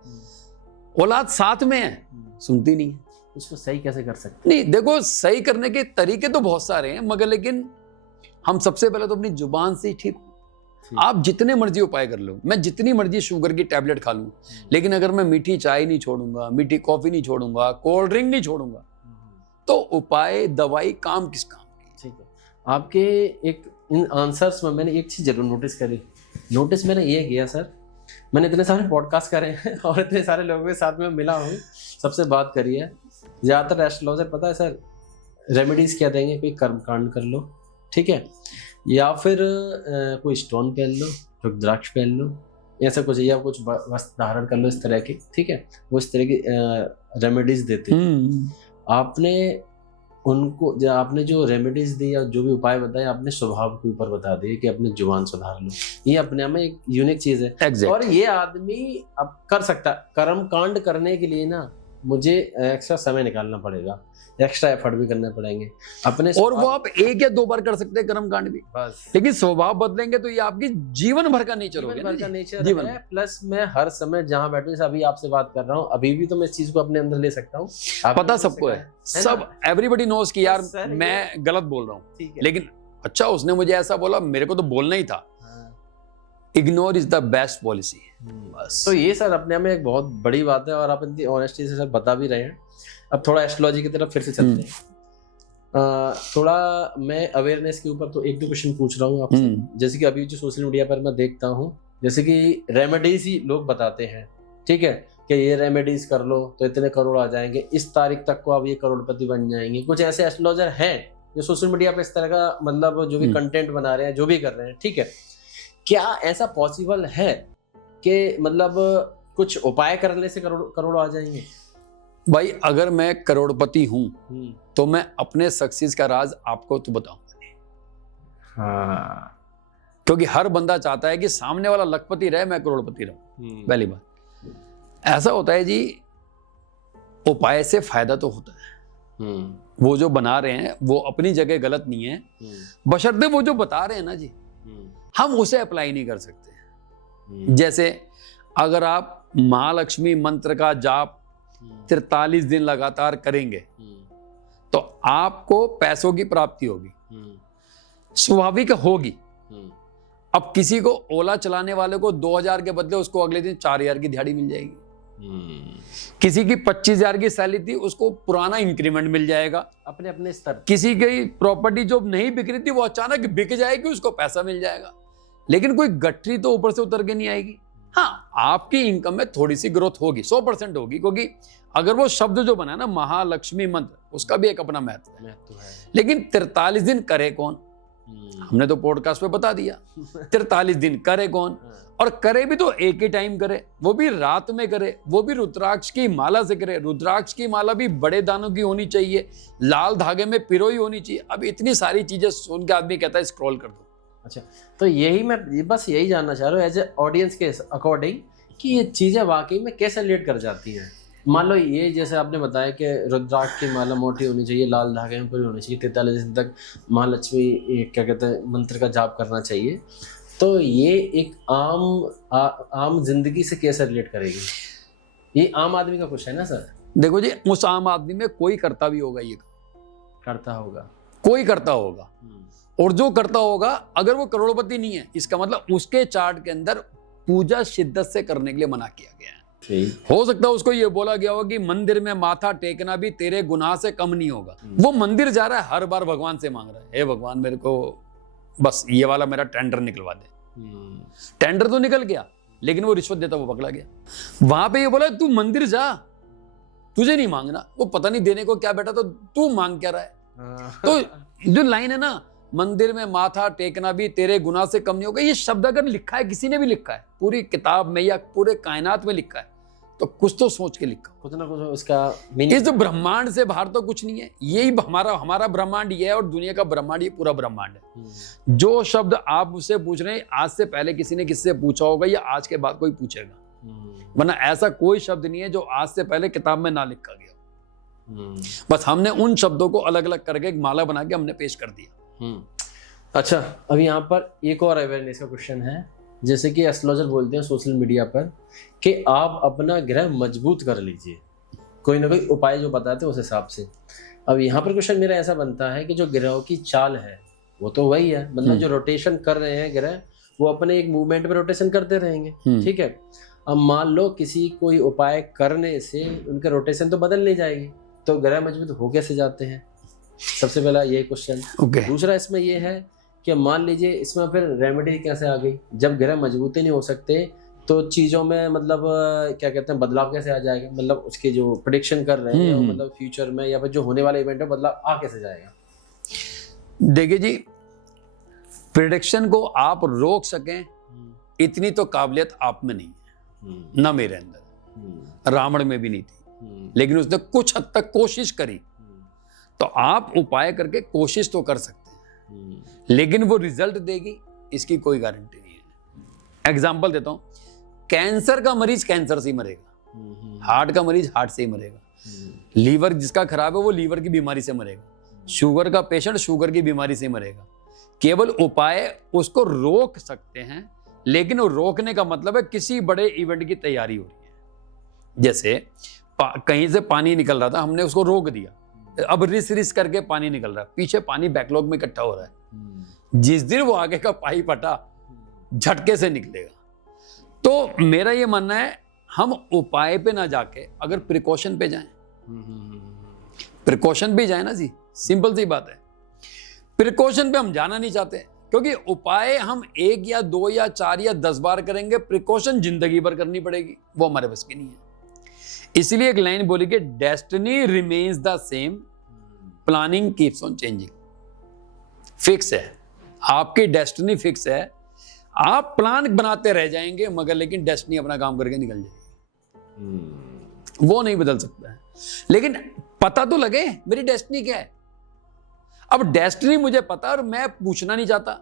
औलाद साथ में है सुनती नहीं है। उसको सही कैसे कर सकते? नहीं देखो सही करने के तरीके तो बहुत सारे हैं, मगर लेकिन हम सबसे पहले तो अपनी जुबान से ही ठीक हो। आप जितने मर्जी उपाय कर लो, मैं जितनी मर्जी शुगर की टैबलेट खा लूं, लेकिन अगर मैं मीठी चाय नहीं छोड़ूंगा, मीठी कॉफी नहीं छोड़ूंगा, कोल्ड ड्रिंक नहीं छोड़ूंगा तो उपाय दवाई काम किस काम की? ठीक है, आपके एक इन आंसर्स में मैंने एक चीज जरूर नोटिस करी। नोटिस मैंने ये किया सर, मैंने इतने सारे पॉडकास्ट करे हैं और इतने सारे लोगों के साथ में मिला हूँ, सबसे बात करी है, ज्यादातर एस्ट्रोलॉजर पता है सर रेमेडीज क्या देंगे, कोई कर्मकांड कर लो, ठीक है, या फिर कोई स्टोन पहन लो, रुद्राक्ष पहन लो, ऐसा कुछ, या कुछ वस्त्र धारण कर लो इस तरह की, ठीक है, वो इस तरह की रेमेडीज देते हैं। आपने उनको आपने जो रेमेडीज दी या जो भी उपाय बताए आपने स्वभाव के ऊपर बता दिए कि अपने जुबान सुधार लो, ये अपने आप में एक यूनिक चीज है। Exactly. और ये आदमी अब कर सकता है। कर्म कांड करने के लिए ना मुझे एक्स्ट्रा समय निकालना पड़ेगा, एक्स्ट्रा एफर्ट भी करने पड़ेंगे अपने, और वो आप 1 या 2 बार कर सकते हैं कर्म कांड भी, बस। लेकिन स्वभाव बदलेंगे तो ये आपकी जीवन भर का नेचर हो जीवन भर का नेचर जीवन है। प्लस मैं हर समय जहाँ बैठूं, जैसे अभी आपसे बात कर रहा हूँ, अभी भी तो मैं इस चीज को अपने अंदर ले सकता हूँ। पता सबको है, सब एवरीबॉडी नोज कि यार मैं गलत बोल रहा हूँ, लेकिन अच्छा उसने मुझे ऐसा बोला, मेरे को तो बोलना ही था। Ignore is the best policy. बस तो ये सर अपने में एक बहुत बड़ी बात है और आप इतनी ऑनेस्टी से सर बता भी रहे हैं। अब थोड़ा एस्ट्रोलॉजी की तरफ फिर से चलते हैं। थोड़ा मैं अवेयरनेस के ऊपर तो 1-2 क्वेश्चन पूछ रहा हूँ आपसे। जैसे कि अभी जो सोशल मीडिया पर मैं देखता हूँ, जैसे कि रेमेडीज ही लोग बताते हैं, ठीक है, कि ये रेमेडीज कर लो तो इतने करोड़ आ जाएंगे, इस तारीख तक को आप ये करोड़पति बन जाएंगे। कुछ ऐसे एस्ट्रोलॉजर हैं जो सोशल मीडिया पर इस तरह का मतलब जो भी कंटेंट बना रहे हैं, जो भी कर रहे हैं, ठीक है, क्या ऐसा पॉसिबल है कि मतलब कुछ उपाय करने से करोड़ आ जाएंगे? भाई अगर मैं करोड़पति हूं तो मैं अपने सक्सेस का राज आपको तो बताऊंगा। हाँ, क्योंकि हर बंदा चाहता है कि सामने वाला लखपति रहे, मैं करोड़पति रहूं। पहली बात ऐसा होता है जी, उपाय से फायदा तो होता है। वो जो बना रहे हैं वो अपनी जगह गलत नहीं है, बशर्ते वो जो बता रहे हैं ना जी हम उसे अप्लाई नहीं कर सकते। जैसे अगर आप महालक्ष्मी मंत्र का जाप 43 दिन लगातार करेंगे तो आपको पैसों की प्राप्ति होगी, स्वाभाविक होगी। अब किसी को ओला चलाने वाले को 2,000 के बदले उसको अगले दिन 4,000 की दिहाड़ी मिल जाएगी। किसी की 25,000 की सैलरी थी, उसको पुराना इंक्रीमेंट मिल जाएगा। अपने अपने स्तर। किसी की प्रॉपर्टी जो नहीं बिक रही थी वो अचानक बिक जाएगी, उसको पैसा मिल जाएगा। लेकिन कोई गठरी तो ऊपर से उतर के नहीं आएगी। हाँ, आपकी इनकम में थोड़ी सी ग्रोथ होगी, 100% होगी, क्योंकि अगर वो शब्द जो बना ना महालक्ष्मी मंत्र, उसका भी एक अपना महत्व है। लेकिन 43 दिन करे कौन? हमने तो पॉडकास्ट पे बता दिया। 43 दिन करे कौन? और करे भी तो एक ही टाइम करे, वो भी रात में करे, वो भी रुद्राक्ष की माला से करे। रुद्राक्ष की माला भी बड़े दानों की होनी चाहिए, लाल धागे में पिरोई होनी चाहिए। अब इतनी सारी चीजें सुन के आदमी कहता है स्क्रॉल कर दो। अच्छा, तो यही मैं बस यही जानना चाह रहा हूँ एज ए ऑडियंस के अकॉर्डिंग कि ये चीज़ें वाकई में कैसे रिलेट कर जाती हैं। मान लो ये जैसे आपने बताया कि रुद्राक्ष की माला मोटी होनी चाहिए, लाल धागे में पूरी होनी चाहिए, 43 दिन तक महालक्ष्मी क्या कहते हैं मंत्र का जाप करना चाहिए, तो ये एक आम जिंदगी से कैसे रिलेट करेगी? ये आम आदमी का कुछ है ना सर? देखो जी, उस आम आदमी में कोई करता भी होगा, ये करता होगा, कोई करता होगा, और जो करता होगा अगर वो करोड़पति नहीं है, इसका मतलब उसके चार्ट के अंदर पूजा शिद्दत से करने के लिए मना किया गया है। हो सकता है उसको ये बोला गया होगा कि मंदिर में माथा टेकना भी तेरे गुनाह से कम नहीं होगा। वो मंदिर जा रहा है, हर बार भगवान से मांग रहा है, हे भगवान मेरे को बस ये वाला मेरा टेंडर निकलवा दे। टेंडर तो निकल गया, लेकिन वो रिश्वत देता वो पकड़ा गया। वहां पे ये बोला तू मंदिर जा, तुझे नहीं मांगना। वो पता नहीं देने को क्या बैठा, तो तू मांग क्या रहा है? तो जो लाइन है ना, मंदिर में माथा टेकना भी तेरे गुनाह से कम नहीं होगा, ये शब्द अगर लिखा है, किसी ने भी लिखा है पूरी किताब में या पूरे कायनात में लिखा है, तो कुछ तो सोच के लिखा, कुछ ना कुछ उसका इस ब्रह्मांड से बाहर तो कुछ नहीं है। यही हमारा ब्रह्मांड ये है, और दुनिया का ब्रह्मांड ये पूरा ब्रह्मांड है। जो शब्द आप मुझसे पूछ रहे हैं, आज से पहले किसी ने किससे पूछा होगा या आज के बाद कोई पूछेगा, वरना ऐसा कोई शब्द नहीं है जो आज से पहले किताब में ना लिखा गया। बस हमने उन शब्दों को अलग अलग करके एक माला बना के हमने पेश कर दिया। अच्छा, अब यहाँ पर एक और अवेयरनेस का क्वेश्चन है, जैसे कि एस्ट्रोलॉजर बोलते हैं सोशल मीडिया पर कि आप अपना ग्रह मजबूत कर लीजिए, कोई ना कोई उपाय जो बताते हैं उस हिसाब से। अब यहाँ पर क्वेश्चन मेरा ऐसा बनता है कि जो ग्रहों की चाल है वो तो वही है, मतलब जो रोटेशन कर रहे हैं ग्रह, वो अपने एक मूवमेंट में रोटेशन करते रहेंगे, ठीक है। अब मान लो किसी कोई उपाय करने से उनके रोटेशन तो बदल नहीं जाएगी, तो ग्रह मजबूत हो कैसे जाते हैं? सबसे पहला ये क्वेश्चन। दूसरा इसमें ये है कि मान लीजिए इसमें फिर रेमेडी कैसे आ गई? जब ग्रह मजबूत ही नहीं हो सकते तो चीज़ों में मतलब क्या कहते हैं बदलाव कैसे आ जाएगा? मतलब उसके जो प्रेडिक्शन कर रहे हैं मतलब फ्यूचर में या फिर जो होने वाले इवेंट में बदलाव आ कैसे जाएगा? देखिए जी, प्रेडिक्शन को आप रोक सकें इतनी तो काबिलियत आप में नहीं है, ना मेरे अंदर, रावण में भी नहीं थी, लेकिन उसने कुछ हद तक कोशिश करी। तो आप उपाय करके कोशिश तो कर सकते हैं, लेकिन वो रिजल्ट देगी इसकी कोई गारंटी नहीं है। एग्जांपल देता हूं, कैंसर का मरीज कैंसर से ही मरेगा, हार्ट का मरीज हार्ट से ही मरेगा, लीवर जिसका खराब है वो लीवर की बीमारी से मरेगा, शुगर का पेशेंट शुगर की बीमारी से मरेगा। केवल उपाय उसको रोक सकते हैं, लेकिन वो रोकने का मतलब है किसी बड़े इवेंट की तैयारी हो रही है। जैसे कहीं से पानी निकल रहा था, हमने उसको रोक दिया, अब रिस करके पानी निकल रहा है, पीछे पानी बैकलॉग में इकट्ठा हो रहा है, जिस दिन वो आगे का पाइप हटा झटके से निकलेगा। तो मेरा ये मानना है हम उपाय पे ना जाके अगर प्रिकॉशन पे जाएं, प्रिकॉशन पे जाए ना जी, सिंपल सी बात है। प्रिकॉशन पे हम जाना नहीं चाहते, क्योंकि उपाय हम 1 या 2 या 4 या 10 बार करेंगे, प्रिकॉशन जिंदगी भर करनी पड़ेगी, वो हमारे बस की नहीं है। इसलिए एक लाइन बोली कि destiny remains the same, planning keeps on changing. Fix है, आपकी डेस्टिनी फिक्स है, आप प्लान बनाते रह जाएंगे मगर लेकिन डेस्टिनी अपना काम करके निकल जाएगी, वो नहीं बदल सकता है। लेकिन पता तो लगे मेरी डेस्टिनी क्या है। अब डेस्टिनी मुझे पता और मैं पूछना नहीं चाहता,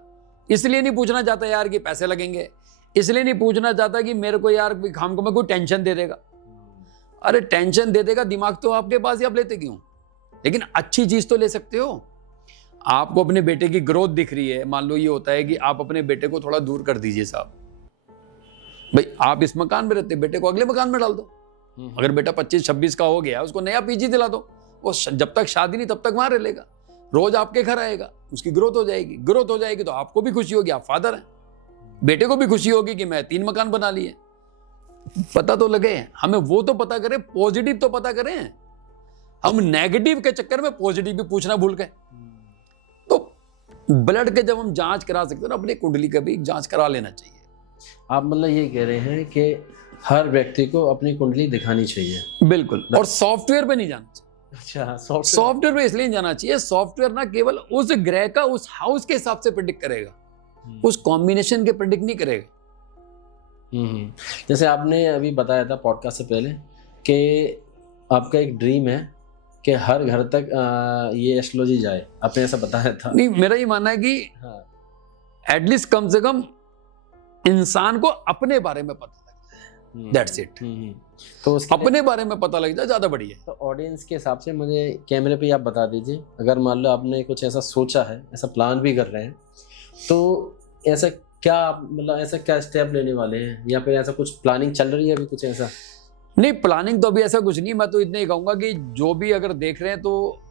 इसलिए नहीं पूछना चाहता यार कि पैसे लगेंगे, इसलिए नहीं पूछना चाहता कि मेरे को यार हमको मैं कोई टेंशन दे देगा। अरे टेंशन दे देगा, दिमाग तो आपके पास ही, आप लेते क्यों? लेकिन अच्छी चीज तो ले सकते हो। आपको अपने बेटे की ग्रोथ दिख रही है, मान लो ये होता है कि आप अपने बेटे को थोड़ा दूर कर दीजिए साहब, भाई आप इस मकान में रहते, बेटे को अगले मकान में डाल दो। अगर बेटा 25-26 का हो गया, उसको नया पीजी दिला दो, वो जब तक शादी नहीं तब तक वहां रह लेगा, रोज आपके घर आएगा, उसकी ग्रोथ हो जाएगी, ग्रोथ हो जाएगी तो आपको भी खुशी होगी, आप फादर हैं। बेटे को भी खुशी होगी कि मैं 3 मकान बना लिए। पता तो लगे, हमें वो तो पता करें, पॉजिटिव तो पता करें। हम नेगेटिव के चक्कर में पॉजिटिव भी पूछना भूल गए। तो ब्लड के जब हम जांच करा सकते हैं ना, अपनी कुंडली का भी जांच करा लेना चाहिए। आप मतलब ये कह रहे हैं कि हर व्यक्ति को अपनी कुंडली दिखानी चाहिए। बिल्कुल, और सॉफ्टवेयर पे नहीं जाना चाहिए। अच्छा, सॉफ्टवेयर पे इसलिए जाना चाहिए, सॉफ्टवेयर ना केवल उस ग्रह का उस हाउस के हिसाब से प्रेडिक्ट करेगा, उस कॉम्बिनेशन के प्रेडिक्ट नहीं करेगा। जैसे आपने अभी बताया था पॉडकास्ट से पहले कि आपका एक ड्रीम है कि हर घर तक ये एस्ट्रोलॉजी जाए, आपने ऐसा बताया था। नहीं, मेरा ये मानना है कि एटलीस्ट कम से कम इंसान को अपने बारे में पता लगे, दैट्स इट। तो अपने बारे में पता लग जाए, ज्यादा बढ़िया है। तो ऑडियंस के हिसाब से मुझे कैमरे पे आप बता दीजिए, अगर मान लो आपने कुछ ऐसा सोचा है, ऐसा प्लान भी कर रहे हैं, तो ऐसा क्या मतलब ऐसा क्या स्टेप लेने वाले हैं, या फिर ऐसा कुछ प्लानिंग चल रही है अभी कुछ ऐसा? नहीं, प्लानिंग तो अभी ऐसा कुछ नहीं। मैं तो इतना ही कहूंगा कि जो भी अगर देख रहे हैं, तो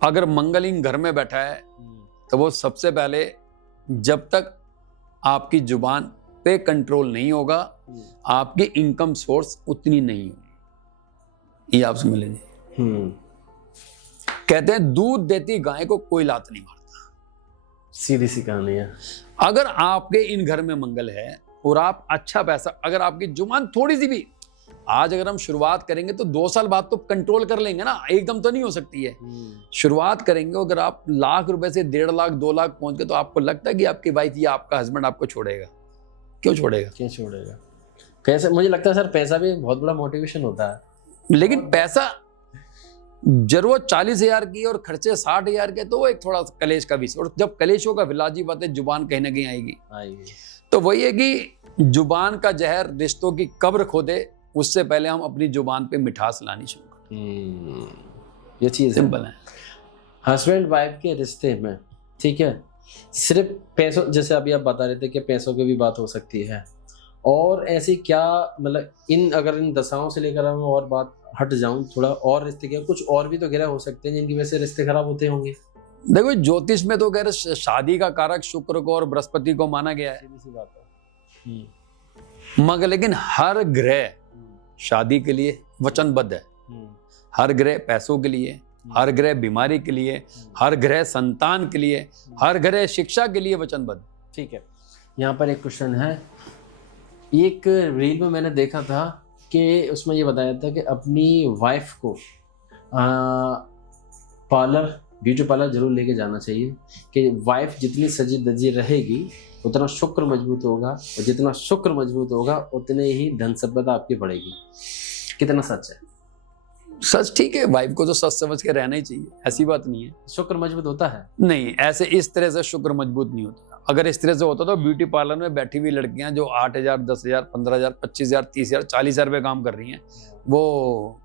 अगर मंगलिंग घर में बैठा है तो वो सबसे पहले, जब तक आपकी जुबान पे कंट्रोल नहीं होगा, आपकी इनकम सोर्स उतनी नहीं होगी। ये आप समझ लीजिए। कहते हैं दूध देती गाय को कोई लात नहीं मारता। सीधी सी कहानी है। अगर आपके इन घर में मंगल है और आप अच्छा पैसा, अगर आपकी जुबान थोड़ी सी भी, आज अगर हम शुरुआत करेंगे तो 2 साल बाद तो कंट्रोल कर लेंगे ना, एकदम तो नहीं हो सकती है। शुरुआत करेंगे, अगर आप लाख रुपए से 1.5 लाख 2 लाख पहुंच गए, तो आपको लगता है कि आपकी वाइफ या आपका हस्बैंड आपको छोड़ेगा? क्यों छोड़ेगा? क्यों छोड़ेगा? कैसे? मुझे लगता है सर पैसा भी बहुत बड़ा मोटिवेशन होता है। लेकिन पैसा जरूरत 40,000 की और खर्चे 60,000 के, तो वो एक थोड़ा कलेश का विषय। और जब कलेश होगा, विलाजी बात है, जुबान कहीं ना कहीं आएगी। तो वही है कि जुबान का जहर रिश्तों की कब्र खोदे, उससे पहले हम अपनी जुबान पे मिठास लानी शुरू करें। ये चीज सिंपल है। हस्बैंड वाइफ के रिश्ते में, ठीक है, सिर्फ पैसों, जैसे अभी आप बता रहे थे कि पैसों की भी बात हो सकती है, और ऐसी क्या मतलब अगर इन दशाओं से लेकर मैं और बात हट जाऊं थोड़ा, और रिश्ते क्या कुछ और भी तो ग्रह हो सकते हैं जिनकी वजह से रिश्ते खराब होते होंगे? देखो, ज्योतिष में तो कह रहे शादी का कारक शुक्र को और बृहस्पति को माना गया है। बात है। मगर लेकिन हर ग्रह शादी के लिए वचनबद्ध है, हर ग्रह पैसों के लिए, हर ग्रह बीमारी के लिए, हर ग्रह संतान के लिए, हर ग्रह शिक्षा के लिए वचनबद्ध। ठीक है, यहाँ पर एक क्वेश्चन है। एक रील में मैंने देखा था कि उसमें ये बताया था कि अपनी वाइफ को ब्यूटी पार्लर जरूर लेके जाना चाहिए, कि वाइफ जितनी सजी धजी रहेगी उतना शुक्र मजबूत होगा, और जितना शुक्र मजबूत होगा उतने ही धन संपदा आपकी बढ़ेगी। कितना सच है? सच, ठीक है। वाइफ को तो सच समझ के रहना ही चाहिए, ऐसी बात नहीं है। शुक्र मजबूत होता है? नहीं, ऐसे इस तरह से शुक्र मजबूत नहीं होता। अगर इस तरह से होता तो ब्यूटी पार्लर में बैठी हुई लड़कियां जो 8,000, 10,000, 15,000, 25,000, 30,000, 40,000 रुपये काम कर रही हैं, वो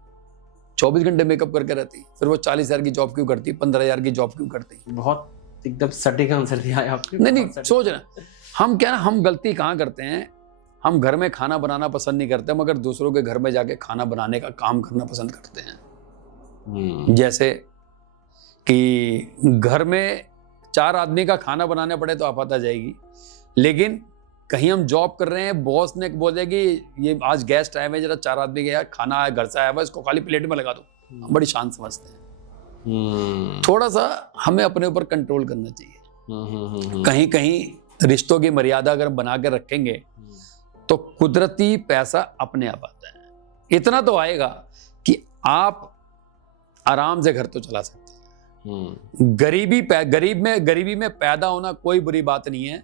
24 घंटे मेकअप करके रहती, फिर वो 40,000 की जॉब क्यों करती, 15,000 की जॉब क्यों करती? बहुत एकदम सटीक आंसर दिया है आपने। नहीं, सोच रहे हम क्या ना, हम गलती कहाँ करते हैं, हम घर में खाना बनाना पसंद नहीं करते, मगर दूसरों के घर में जाके खाना बनाने का काम करना पसंद करते हैं। जैसे कि घर में 4 आदमी का खाना बनाना पड़े तो आफत आ जाएगी, लेकिन कहीं हम जॉब कर रहे हैं, बॉस ने बोले कि ये आज गेस्ट आए हुए, जरा 4 आदमी के यार खाना आया, घर से आया हुआ, इसको खाली प्लेट में लगा दो, हम बड़ी शान समझते हैं। थोड़ा सा हमें अपने ऊपर कंट्रोल करना चाहिए। कहीं कहीं रिश्तों की मर्यादा अगर बना के रखेंगे तो कुदरती पैसा अपने आप आता है। इतना तो आएगा कि आप आराम से घर तो चला सकते हैं। गरीबी में पैदा होना कोई बुरी बात नहीं है,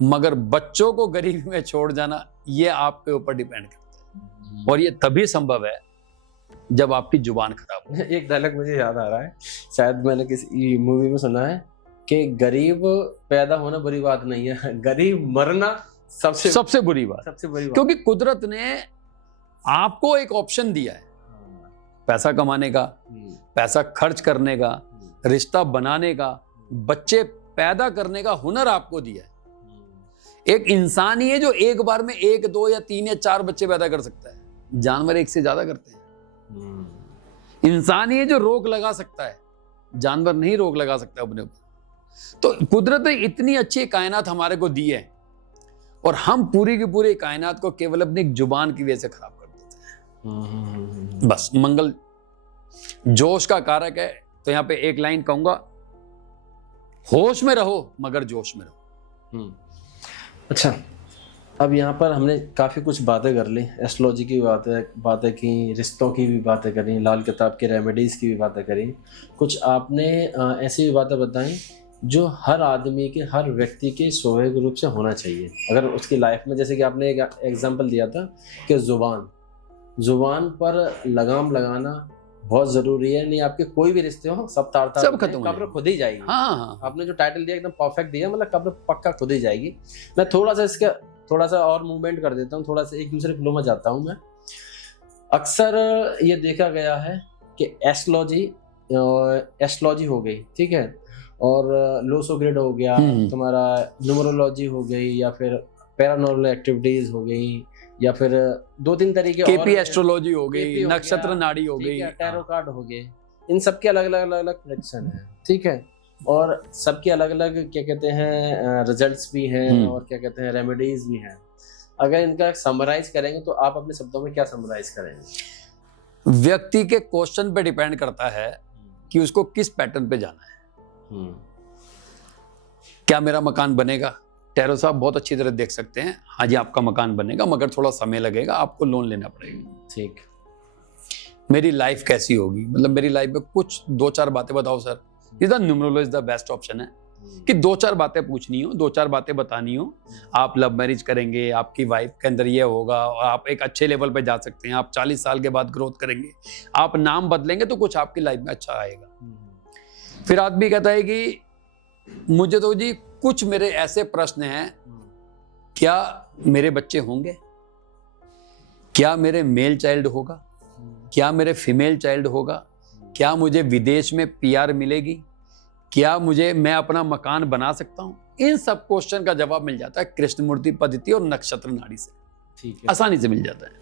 मगर बच्चों को गरीबी में छोड़ जाना ये आपके ऊपर डिपेंड करता है, और ये तभी संभव है जब आपकी जुबान खराब हो। एक डायलॉग मुझे याद आ रहा है, शायद मैंने किसी मूवी में सुना है कि गरीब पैदा होना बुरी बात नहीं है, गरीब मरना सबसे बुरी बात। क्योंकि कुदरत ने आपको एक ऑप्शन दिया है, पैसा कमाने का, पैसा खर्च करने का, रिश्ता बनाने का, बच्चे पैदा करने का हुनर आपको दिया है। एक इंसान ही है जो एक बार में 1, 2 या 3 या 4 बच्चे पैदा कर सकता है, जानवर 1 से ज्यादा करते हैं। इंसान ही है जो रोक लगा सकता है, जानवर नहीं रोक लगा सकता अपने ऊपर। तो कुदरत ने इतनी अच्छी कायनात हमारे को दी है और हम पूरी की पूरी कायनात को केवल अपनी जुबान की वजह से खराब कर देते हैं। बस मंगल जोश का कारक है। तो यहां पे एक लाइन कहूंगा, होश में रहो मगर जोश में रहो। अच्छा, अब यहाँ पर हमने काफ़ी कुछ बातें कर ली, एस्ट्रोलॉजी की बातें की, रिश्तों की भी बातें करी, लाल किताब के रेमेडीज़ की भी बातें करी। कुछ आपने ऐसी भी बातें बताई जो हर आदमी के, हर व्यक्ति के स्वाभाविक रूप से होना चाहिए अगर उसकी लाइफ में। जैसे कि आपने एक एग्जांपल दिया था कि जुबान पर लगाम लगाना बहुत ज़रूरी है, नहीं आपके कोई भी रिश्ते हो सब तार-तार सब खत्म हो कब्र खुद ही जाएगी। हाँ। आपने जो टाइटल दिया एकदम परफेक्ट दिया, मतलब कब्र पक्का खुद ही जाएगी। मैं थोड़ा सा और मूवमेंट कर देता हूँ, थोड़ा सा एक दूसरे फ्लो में जाता हूँ मैं। अक्सर ये देखा गया है कि एस्ट्रोलॉजी हो गई, ठीक है, और लोसोग्रिड हो गया, तुम्हारा न्यूमरोलॉजी हो गई, या फिर पैरानॉर्मल एक्टिविटीज हो गई, या फिर 2-3 तरीके केपी एस्ट्रोलॉजी हो गई, नक्षत्र नाड़ी हो गई, टैरो कार्ड हो गए। इन सबके अलग अलग प्रेडिक्शन है, ठीक है, और सबके अलग अलग क्या कहते हैं रिजल्ट्स भी हैं और क्या कहते हैं रेमेडीज भी हैं। अगर इनका समराइज करेंगे तो आप अपने शब्दों में क्या समराइज करेंगे? व्यक्ति के क्वेश्चन पे डिपेंड करता है कि उसको किस पैटर्न पे जाना है। क्या मेरा मकान बनेगा? टैरो साहब बहुत अच्छी तरह देख सकते हैं, हाँ जी आपका मकान बनेगा मगर थोड़ा समय लगेगा, आपको लोन लेना पड़ेगा। ठीक। मेरी लाइफ कैसी होगी, मतलब मेरी लाइफ में कुछ 2-4 बातें बताओ sir. Is the numerology is the best option है कि 2-4 बातें पूछनी हो, 2-4 बातें बतानी हो। आप लव मैरिज करेंगे, आपकी वाइफ के अंदर ये होगा और आप एक अच्छे लेवल पे जा सकते हैं। आप 40 साल के बाद ग्रोथ करेंगे, आप नाम बदलेंगे तो कुछ आपकी लाइफ में अच्छा आएगा। फिर आदमी कहता है कि मुझे तो जी कुछ मेरे ऐसे प्रश्न हैं, क्या मेरे बच्चे होंगे, क्या मेरे मेल चाइल्ड होगा, क्या मेरे फीमेल चाइल्ड होगा, क्या मुझे विदेश में पीआर मिलेगी, क्या मैं अपना मकान बना सकता हूं। इन सब क्वेश्चन का जवाब मिल जाता है कृष्णमूर्ति पद्धति और नक्षत्र नाड़ी से, ठीक है, आसानी से मिल जाता है।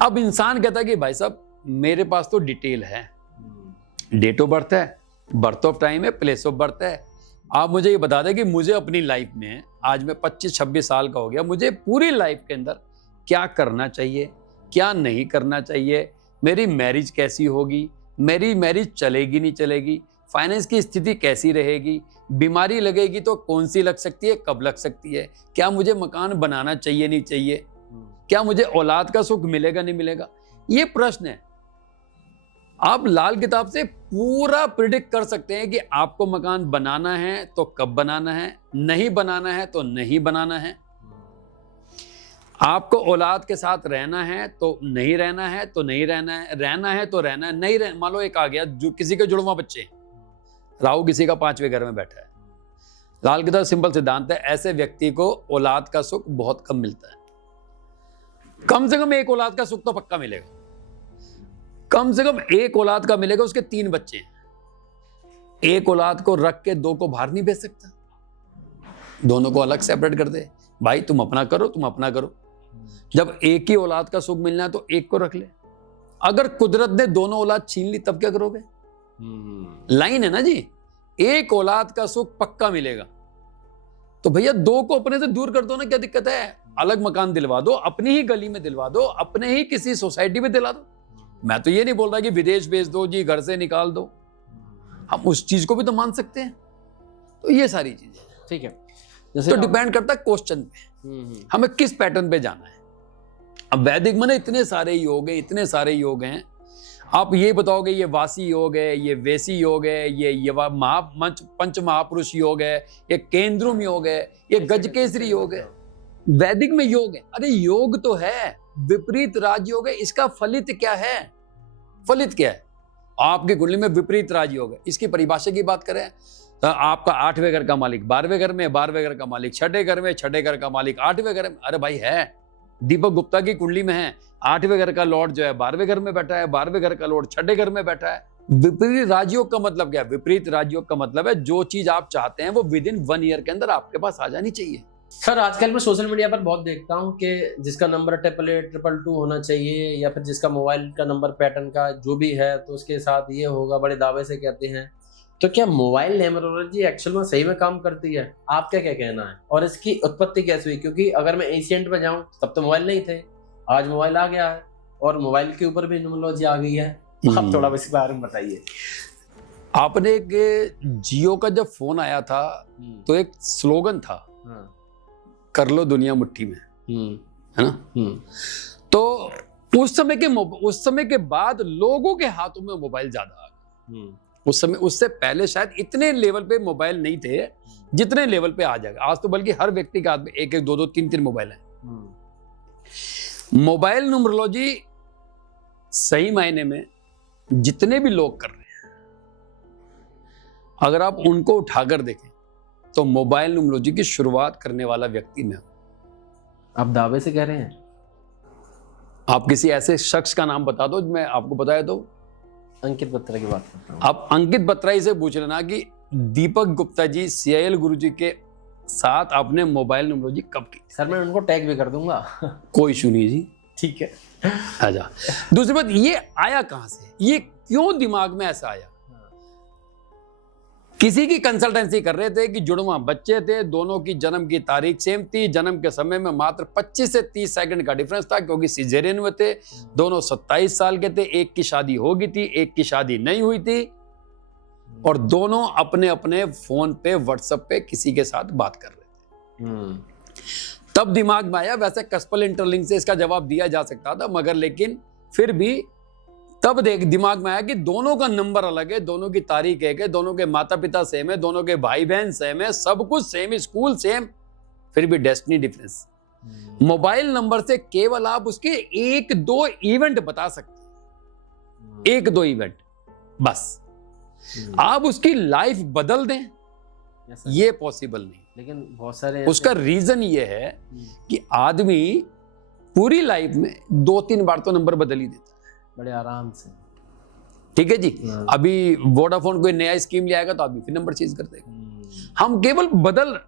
अब इंसान कहता है कि भाई साहब मेरे पास तो डिटेल है, डेट ऑफ बर्थ है, बर्थ ऑफ टाइम है, प्लेस ऑफ बर्थ है। आप मुझे ये बता दें कि मुझे अपनी लाइफ में, आज मैं 25-26 साल का हो गया, मुझे पूरी लाइफ के अंदर क्या करना चाहिए, क्या नहीं करना चाहिए, मेरी मैरिज कैसी होगी, मेरी मैरिज चलेगी नहीं चलेगी, फाइनेंस की स्थिति कैसी रहेगी, बीमारी लगेगी तो कौन सी लग सकती है, कब लग सकती है, क्या मुझे मकान बनाना चाहिए नहीं चाहिए, क्या मुझे औलाद का सुख मिलेगा नहीं मिलेगा। ये प्रश्न है। आप लाल किताब से पूरा प्रिडिक्ट कर सकते हैं कि आपको मकान बनाना है तो कब बनाना है, नहीं बनाना है तो नहीं बनाना है, आपको औलाद के साथ रहना है तो नहीं रहना है तो नहीं रहना है, रहना है तो रहना है, नहीं रहना। मान लो एक आ गया जो किसी के जुड़वा बच्चे हैं, राहु किसी का 5वें घर में बैठा है, लाल किताब सिंपल सिद्धांत है, ऐसे व्यक्ति को औलाद का सुख बहुत कम मिलता है। कम से कम एक औलाद का सुख तो पक्का मिलेगा, कम से कम एक औलाद का मिलेगा। उसके 3 बच्चे हैं, एक औलाद को रख के 2 को बाहर नहीं भेज सकता, दोनों को अलग सेपरेट कर दे, भाई तुम अपना करो, तुम अपना करो। जब एक ही औलाद का सुख मिलना है तो एक को रख ले। अगर कुदरत ने दोनों औलाद छीन ली तब क्या करोगे? लाइन है ना जी, एक औलाद का सुख पक्का मिलेगा तो भैया 2 को अपने से दूर कर दो ना, क्या दिक्कत है? अलग मकान दिलवा दो, अपनी ही गली में दिलवा दो, अपने ही किसी सोसाइटी में दिला दो। मैं तो ये नहीं बोल रहा कि विदेश भेज दो जी, घर से निकाल दो, हम उस चीज को भी तो मान सकते हैं। तो ये सारी चीजें, ठीक है, तो डिपेंड करता है क्वेश्चन पे, हमें किस पैटर्न पे जाना है। अब वैदिक में इतने सारे योग हैं, इतने सारे योग हैं। आप ये बताओगे ये वासी योग है, ये वेसी योग है, ये पंच महापुरुष योग है, ये केंद्रुम योग है, ये गजकेसरी योग है। वैदिक में योग है, अरे योग तो है, विपरीत राजयोग है, इसका फलित क्या है? फलित क्या है? आपकी कुंडली में विपरीत राजयोग है, इसकी परिभाषा की बात करें तो आपका 8वें घर का मालिक 12वें घर में, 12वें घर का मालिक 6ठे घर में, 6ठे घर का मालिक 8वें घर में। अरे भाई है, दीपक गुप्ता की कुंडली में है, 8वें घर का लॉर्ड जो है 12वें घर में बैठा है, 12वें घर का लॉर्ड 6ठे घर में बैठा है। विपरीत राजयोग का मतलब क्या है? विपरीत राजयोग का मतलब है जो चीज आप चाहते हैं वो विद इन 1 ईयर के अंदर आपके पास आ जानी चाहिए। सर आजकल मैं सोशल मीडिया पर बहुत देखता हूँ कि जिसका नंबर 888-222 होना चाहिए, या फिर जिसका मोबाइल का नंबर पैटर्न का जो भी है तो उसके साथ ये होगा, बड़े दावे से कहते हैं। तो क्या मोबाइल न्यूमरोलॉजी एक्चुअल में सही में काम करती है? आपका क्या कहना है? और इसकी उत्पत्ति कैसे हुई? क्योंकि अगर मैं एशियंट में जाऊं तब तो मोबाइल नहीं थे, आज मोबाइल आ गया है और मोबाइल के ऊपर भी न्यूमरोलॉजी आ गई है। आप थोड़ा इसके बारे में बताइए। आपने एक जियो का जब फोन आया था तो एक स्लोगन था, कर लो दुनिया मुट्ठी में, है ना? तो उस समय के बाद लोगों के हाथों में मोबाइल ज्यादा आ गए। उस समय, उससे पहले शायद इतने लेवल पे मोबाइल नहीं थे जितने लेवल पे आ जाएगा आज। तो बल्कि हर व्यक्ति के हाथ में एक एक दो दो तीन तीन मोबाइल है। मोबाइल न्यूमरोलॉजी सही मायने में जितने भी लोग कर रहे हैं, अगर आप उनको उठाकर देखें तो मोबाइल न्यूमरोलॉजी की शुरुआत करने वाला व्यक्ति मैं हूं। आप दावे से कह रहे हैं? आप किसी ऐसे शख्स का नाम बता दो, मैं आपको बताया दो। अंकित बत्रा की बात करता हूं। आप अंकित बत्रा से पूछ लेना कि दीपक गुप्ता जी, CIL गुरुजी के साथ आपने मोबाइल न्यूमरोलॉजी कब की? सर मैं उनको टैग भी कर दूंगा। कोई इशू नहीं जी, ठीक है। आजा। दूसरी बात, ये आया कहां से, ये क्यों दिमाग में ऐसा आया? किसी की कंसल्टेंसी कर रहे थे कि जुड़वा बच्चे थे, दोनों की जन्म की तारीख सेम थी, जन्म के समय में मात्र 25 से 30 सेकंड का डिफरेंस था क्योंकि सिजेरियन में थे, दोनों 27 साल के थे, एक की शादी हो गई थी, एक की शादी नहीं हुई थी, और दोनों अपने अपने फोन पे व्हाट्सएप पे किसी के साथ बात कर रहे थे। तब दिमाग में आया, वैसे कस्पल इंटरलिंक से इसका जवाब दिया जा सकता था, मगर लेकिन फिर भी तब दिमाग में आया कि दोनों का नंबर अलग है, दोनों की तारीख एक है, दोनों के माता पिता सेम है, दोनों के भाई बहन सेम है, सब कुछ सेम, स्कूल सेम, फिर भी डेस्टिनी डिफरेंस। मोबाइल नंबर से केवल आप उसके एक दो इवेंट बता सकते हैं, एक दो इवेंट बस। आप उसकी लाइफ बदल दें, ये पॉसिबल नहीं। लेकिन बहुत सारे उसका रीजन ये है कि आदमी पूरी लाइफ में 2-3 बार तो नंबर बदल ही देता है, बड़े आराम से। ठीक है जी। अभी वोडाफोन कोई नया स्कीम ले आएगा तो आदमी फिर नंबर चेंज कर देगा। हम केवल बदल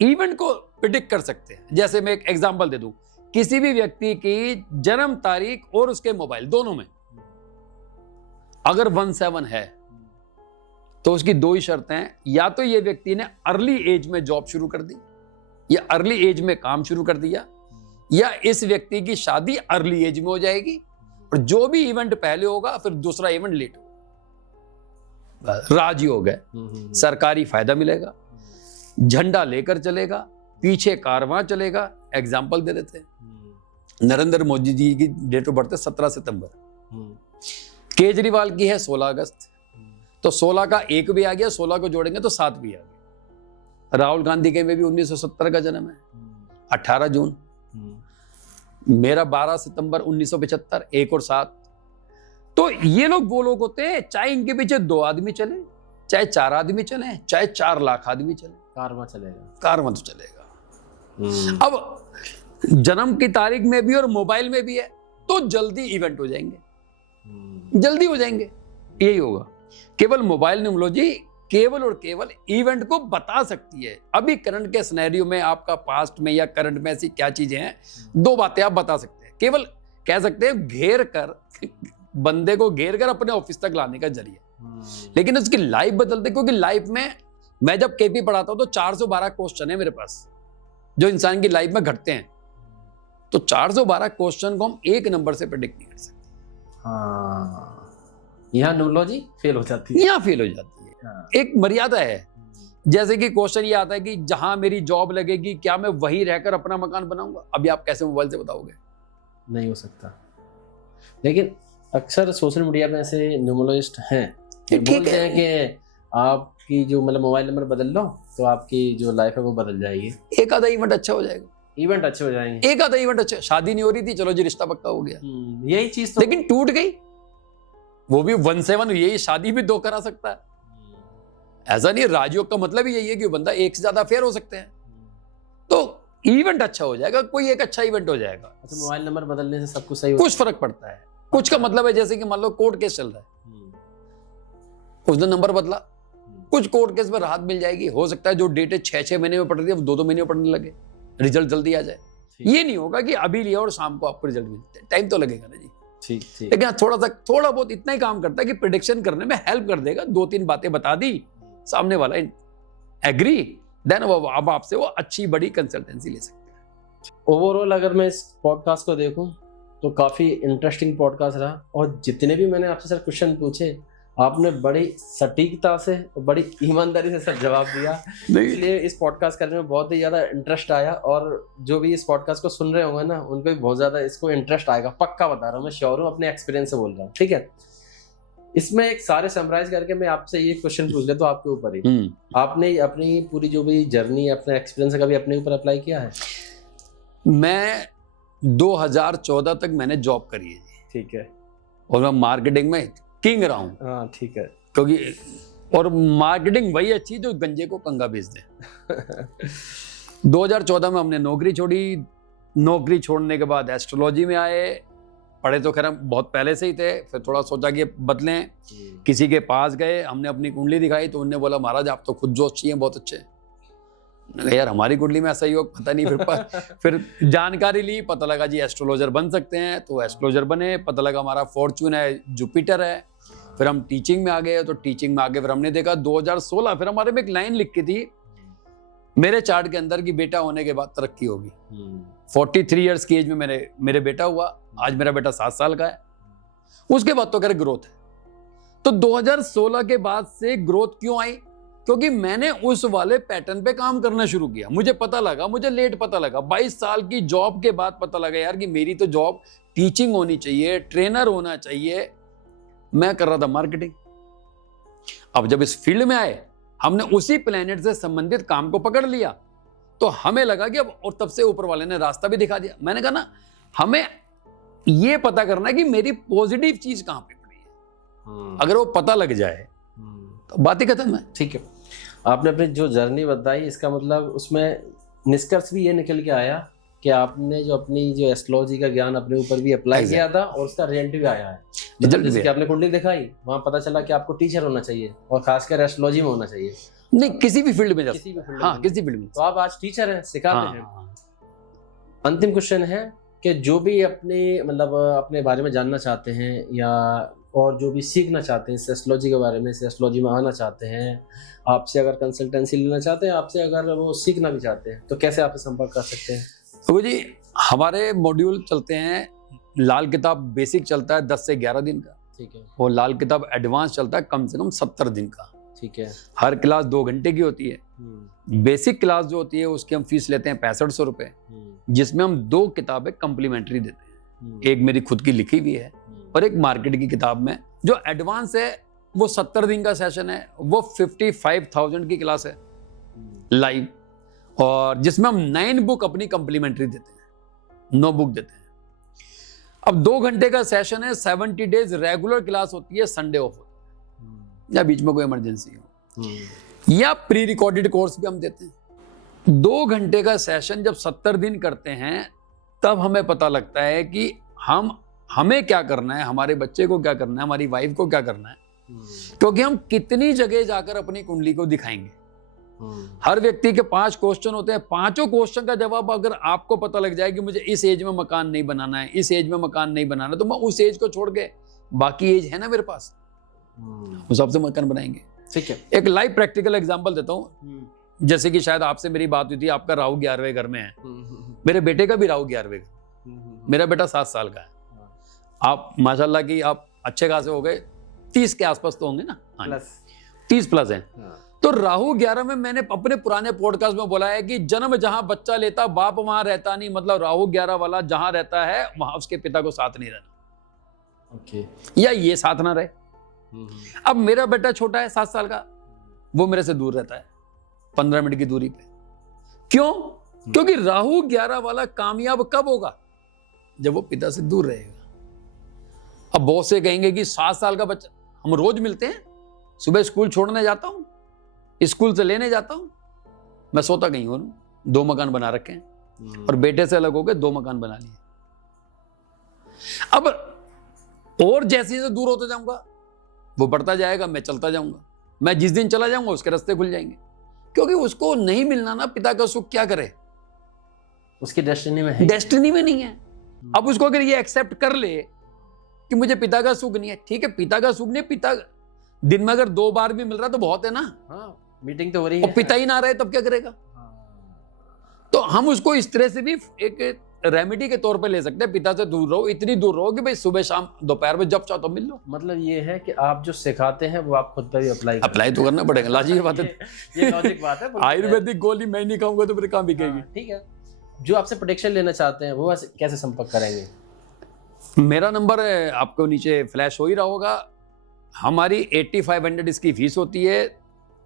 इवेंट को प्रिडिक्ट कर सकते हैं। जैसे मैं एक एग्जांपल दे दूं, किसी भी व्यक्ति की जन्म तारीख और उसके मोबाइल दोनों में अगर 17 है तो उसकी दो ही शर्तें हैं, या तो ये व्यक्ति ने अर्ली एज में जॉब शुरू कर दी, या अर्ली एज में काम शुरू कर दिया, या इस व्यक्ति की शादी अर्ली एज में हो जाएगी, और जो भी इवेंट पहले होगा फिर दूसरा इवेंट लेट होगा। राजयोग है, सरकारी फायदा मिलेगा, झंडा लेकर चलेगा, पीछे कारवां चलेगा। एग्जाम्पल दे देते हैं, नरेंद्र मोदी जी की डेट ऑफ बर्थ है 17 सितंबर, केजरीवाल की है 16 अगस्त, तो 16 का 1 भी आ गया, 16 को जोड़ेंगे तो 7 भी आ गया। राहुल गांधी के में भी 1970 का जन्म है, 18 जून। मेरा 12 सितंबर 1975, 1 और 7। तो ये लोग वो लोग होते हैं, चाहे इनके पीछे 2 आदमी चले, चाहे 4 आदमी चले, चाहे 4 लाख आदमी चले, कारवां चलेगा, कारवां तो चलेगा। अब जन्म की तारीख में भी और मोबाइल में भी है तो जल्दी इवेंट हो जाएंगे, जल्दी हो जाएंगे। यही होगा। केवल मोबाइल न्यूमरोलॉजी केवल और केवल इवेंट को बता सकती है। अभी करंट के सिनेरियो में, आपका पास्ट में या करंट में ऐसी क्या चीजें हैं, 2 बातें आप बता सकते हैं। केवल कह सकते हैं घेर कर, बंदे को घेर कर अपने ऑफिस तक लाने का जरिए, लेकिन उसकी लाइफ बदल दे। क्योंकि लाइफ में मैं जब केपी पढ़ाता हूं तो 412 क्वेश्चन है मेरे पास जो इंसान की लाइफ में घटते हैं, तो 412 क्वेश्चन को हम एक नंबर से प्रेडिक्ट नहीं कर सकते। यहाँ न्यूमरोलॉजी फेल हो जाती है, यहाँ फेल हो जाती है। एक मर्यादा है। जैसे कि क्वेश्चन ये आता है कि जहां मेरी जॉब लगेगी क्या मैं वहीं रहकर अपना मकान बनाऊंगा? अभी आप कैसे मोबाइल से बताओगे? नहीं हो सकता। लेकिन अक्सर सोशल मीडिया में ऐसे न्यूमरोलॉजिस्ट हैं कि बोलते हैं कि आपकी जो मतलब मोबाइल नंबर बदल लो तो आपकी जो लाइफ है वो बदल जाएगी। एक आधा इवेंट अच्छा हो जाएगा, इवेंट अच्छे हो जाएंगे, एक आधा इवेंट अच्छा। शादी नहीं हो रही थी, चलो जी रिश्ता पक्का हो गया, यही चीज तो, लेकिन टूट गई, वो भी 17। यही शादी भी 2 करा सकता है। ऐसा नहीं, राजयोग का मतलब ही यही है कि बंदा एक से ज्यादा अफेयर हो सकते हैं। तो इवेंट अच्छा हो जाएगा, कोई एक अच्छा इवेंट हो जाएगा। अच्छा, मोबाइल नंबर बदलने से सब कुछ सही कुछ फर्क पड़ता है। कुछ का मतलब है जैसे कि मान लो कोर्ट केस चल रहा है, उसने नंबर बदला, कुछ कोर्ट केस में राहत मिल जाएगी। हो सकता है जो डेट 6-6 महीने में पड़ रही है वो 2-2 महीने में पड़ने लगे, रिजल्ट जल्दी आ जाए। ये नहीं होगा कि अभी लिया और शाम को आपको रिजल्ट मिलते, टाइम तो लगेगा ना जी। ठीक ठीक। लेकिन थोड़ा बहुत इतना ही काम करता है कि प्रिडिक्शन करने में हेल्प कर देगा, 2-3 बातें बता दी, सामने वाला एग्री, देन अब आपसे वो अच्छी बड़ी कंसल्टेंसी ले सकते हैं। ओवरऑल अगर मैं इस पॉडकास्ट को देखूं तो काफी इंटरेस्टिंग पॉडकास्ट रहा, और जितने भी मैंने आपसे सर क्वेश्चन पूछे आपने बड़ी सटीकता से और बड़ी ईमानदारी से सर जवाब दिया, इसलिए इस पॉडकास्ट करने में बहुत ही ज्यादा इंटरेस्ट आया, और जो भी इस पॉडकास्ट को सुन रहे होंगे ना उनको भी बहुत ज्यादा इसको इंटरेस्ट आएगा, पक्का बता रहा हूँ, मैं श्योर हूँ, अपने एक्सपीरियंस से बोल रहा हूँ। ठीक है, इसमें एक सारे समराइज करके मैं आपसे ये क्वेश्चन पूछ लेता हूँ आपके ऊपर ही, आपने अपनी पूरी जो भी जर्नी अपना एक्सपीरियंस है कभी अपने ऊपर अप्लाई किया है? मैं 2014 तक मैंने जॉब करी है जी। ठीक है। और मैं मार्केटिंग में किंग रहा हूँ। हाँ ठीक है। क्योंकि और मार्केटिंग वही अच्छी जो गंजे को कंगा बेच दे। 2014 में हमने नौकरी छोड़ी, नौकरी छोड़ने के बाद एस्ट्रोलॉजी में आए, पढ़े तो खैर हम बहुत पहले से ही थे, फिर थोड़ा सोचा कि बदलें, किसी के पास गए, हमने अपनी कुंडली दिखाई तो उन्होंने बोला महाराज आप तो खुद जोशी हैं, बहुत अच्छे। यार हमारी कुंडली में ऐसा योग पता नहीं, फिर जानकारी ली, पता लगा जी एस्ट्रोलॉजर बन सकते हैं, तो एस्ट्रोलॉजर बने, पता लगा हमारा फॉर्च्यून है जुपिटर है, फिर हम टीचिंग में आ गए, तो टीचिंग में आगे फिर हमने देखा 2016 फिर हमारे में एक लाइन लिख के थी मेरे चार्ट के अंदर कि बेटा होने के बाद तरक्की होगी। 43 इयर्स की एज में मेरे बेटा हुआ, आज मेरा बेटा 7 साल का है, उसके बाद तो खैर ग्रोथ है। तो 2016 के बाद से ग्रोथ क्यों आई? क्योंकि मैंने उस वाले पैटर्न पे काम करना शुरू किया। मुझे पता लगा, मुझे लेट पता लगा, 22 साल की जॉब के बाद पता लगा यार कि मेरी तो जॉब टीचिंग होनी चाहिए, ट्रेनर होना चाहिए। मैं कर रहा था मार्केटिंग। अब जब इस फील्ड में आए, हमने उसी प्लेनेट से संबंधित काम को पकड़ लिया, तो हमें लगा कि अब, और तब से ऊपर वाले ने रास्ता भी दिखा दिया। मैंने कहा ना, हमें यह पता करना है कि मेरी पॉजिटिव चीज कहां पे पड़ी है। अगर वो पता लग जाए तो बात ही खत्म है। ठीक है, आपने अपनी जो जर्नी बताई, इसका मतलब उसमें निष्कर्ष भी ये निकल के आया कि आपने जो अपनी जो एस्ट्रोलॉजी का ज्ञान अपने ऊपर भी अप्लाई किया था और उसका रिजल्ट भी आया है। जैसे कि आपने कुंडली दिखाई, वहां पता चला कि आपको टीचर होना चाहिए और खासकर एस्ट्रोलॉजी में होना चाहिए। नहीं, किसी भी फील्ड में, किसी भी फील्ड हाँ, किसी फील्ड में। तो आप आज टीचर हैं, सिखाते हैं। अंतिम क्वेश्चन है कि जो भी अपने मतलब अपने बारे में जानना चाहते हैं या और जो भी सीखना चाहते हैं इस एस्ट्रोलॉजी के बारे में, इस एस्ट्रोलॉजी में आना चाहते हैं, आपसे अगर कंसल्टेंसी लेना चाहते हैं, आपसे अगर वो सीखना भी चाहते हैं, तो कैसे आपसे संपर्क कर सकते हैं? तो जी हमारे मॉड्यूल चलते हैं, लाल किताब बेसिक चलता है 10 से 11 दिन का। ठीक है। और लाल किताब एडवांस चलता है कम से कम 70 दिन का। ठीक है। हर क्लास 2 घंटे की होती है। बेसिक क्लास जो होती है उसकी हम फीस लेते हैं 6500 रुपए, जिसमें हम 2 किताबें कंप्लीमेंट्री देते हैं। एक मेरी खुद की लिखी हुई है और एक मार्केट की किताब में। जो एडवांस है वो 70 दिन का सेशन है, वो 55,000 की क्लास है लाइव, और जिसमें हम 9 बुक अपनी कंप्लीमेंट्री देते हैं, 9 बुक देते हैं। अब 2 घंटे का सेशन है, 70 डेज रेगुलर क्लास होती है, संडे ऑफ होता है या बीच में कोई इमरजेंसी हो, या प्री रिकॉर्डेड कोर्स भी हम देते हैं। 2 घंटे का सेशन जब 70 दिन करते हैं, तब हमें पता लगता है कि हमें क्या करना है, हमारे बच्चे को क्या करना है, हमारी वाइफ को क्या करना है, क्योंकि हम कितनी जगह जाकर अपनी कुंडली को दिखाएंगे। हर व्यक्ति के 5 क्वेश्चन होते हैं, 5 क्वेश्चन का जवाब अगर आपको पता लग जाए कि मुझे इस एज में मकान नहीं बनाना है, इस एज में मकान नहीं बनाना, तो मैं उस एज को छोड़ के बाकी एज है ना मेरे पास, उस सबसे मकान बनाएंगे। ठीक है। एक लाइव प्रैक्टिकल एग्जांपल देता हूँ। जैसे कि शायद आपसे मेरी बात हुई थी, आपका राहु 11वें घर में है, मेरे बेटे का भी राहु 11वें घर। मेरा बेटा 7 साल का है। आप माशाल्लाह की आप अच्छे खासे हो गए, 30 के आसपास तो होंगे ना, 30 प्लस है। तो राहु 11 में मैंने अपने पुराने पॉडकास्ट में बोला है कि जन्म जहां बच्चा लेता बाप वहां रहता नहीं, मतलब राहु 11 वाला जहां रहता है वहां उसके पिता को साथ नहीं रहना। ओके। या ये साथ ना रहे। अब मेरा बेटा छोटा है 7 साल का, वो मेरे से दूर रहता है 15 मिनट की दूरी पे। क्यों? क्योंकि राहु 11 वाला कामयाब कब होगा? जब वो पिता से दूर रहेगा। अब बहुत से कहेंगे कि 7 साल का बच्चा, हम रोज मिलते हैं, सुबह स्कूल छोड़ने जाता हूं, स्कूल से लेने जाता हूं, मैं सोता कहीं और 2 मकान बना रखे हैं, और बेटे से अलग हो गए 2 मकान बना लिए। अब और जैसे जैसे दूर होता जाऊंगा वो बढ़ता जाएगा, मैं चलता जाऊंगा। मैं जिस दिन चला जाऊंगा उसके रास्ते खुल जाएंगे, क्योंकि उसको नहीं मिलना ना पिता का सुख, क्या करे, उसकी डेस्टिनी में है, डेस्टिनी में नहीं है। अब उसको अगर ये एक्सेप्ट कर ले कि मुझे पिता का सुख नहीं है। ठीक है, पिता का सुख नहीं, पिता दिन में अगर 2 बार भी मिल रहा तो बहुत है ना। हाँ, मीटिंग तो हो रही और है। पिता ही ना रहे तब क्या करेगा? तो हम उसको इस तरह से भी एक रेमेडी के तौर पे ले सकते हैं, पिता से दूर रहो, इतनी दूर रहो कि भाई सुबह शाम दोपहर में जब चाहो तो मिल लो। मतलब ये है कि आप जो सिखाते हैं वो आप खुद पर भी अप्लाई तो करना पड़ेगा, लाजी बात है। ये लॉजिक बात है। आयुर्वेदिक गोली मैं नहीं खाऊंगा तो फिर कहाँ बिकेगी? ठीक है, जो आपसे प्रोटेक्शन लेना चाहते हैं वो कैसे संपर्क करेंगे? मेरा नंबर आपको नीचे फ्लैश हो ही रहा होगा। हमारी 8500 इसकी फीस होती है।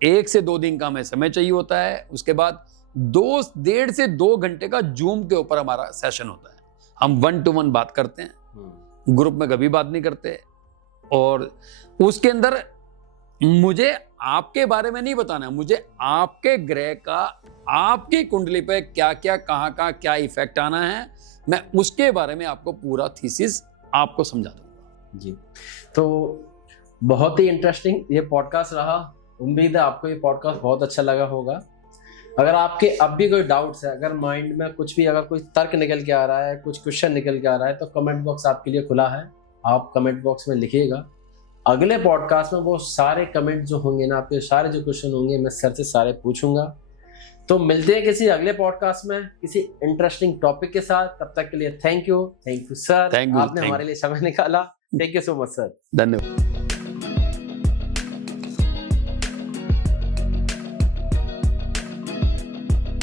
1 से 2 दिन का हमें समय चाहिए होता है। उसके बाद 1.5 से 2 घंटे का जूम के ऊपर हमारा सेशन होता है। हम 1 to 1 बात करते हैं, ग्रुप में कभी बात नहीं करते। और उसके अंदर मुझे आपके बारे में नहीं बताना है, मुझे आपके ग्रह का आपकी कुंडली पे क्या क्या कहाँ कहाँ क्या इफेक्ट आना है, मैं उसके बारे में आपको पूरा थीसिस आपको समझा दूंगा। जी, तो बहुत ही इंटरेस्टिंग ये पॉडकास्ट रहा। उम्मीद है आपको ये पॉडकास्ट बहुत अच्छा लगा होगा। अगर आपके अब भी कोई डाउट्स है, अगर माइंड में कुछ भी अगर कोई तर्क निकल के आ रहा है, कुछ क्वेश्चन निकल के आ रहा है, तो कमेंट बॉक्स आपके लिए खुला है। आप कमेंट बॉक्स में लिखिएगा। अगले पॉडकास्ट में वो सारे कमेंट जो होंगे ना, आपके सारे जो क्वेश्चन होंगे, मैं सर से सारे पूछूंगा। तो मिलते हैं किसी अगले पॉडकास्ट में किसी इंटरेस्टिंग टॉपिक के साथ। तब तक के लिए थैंक यू सर, आपने हमारे लिए समय निकाला। Thank you so much sir. धन्यवाद।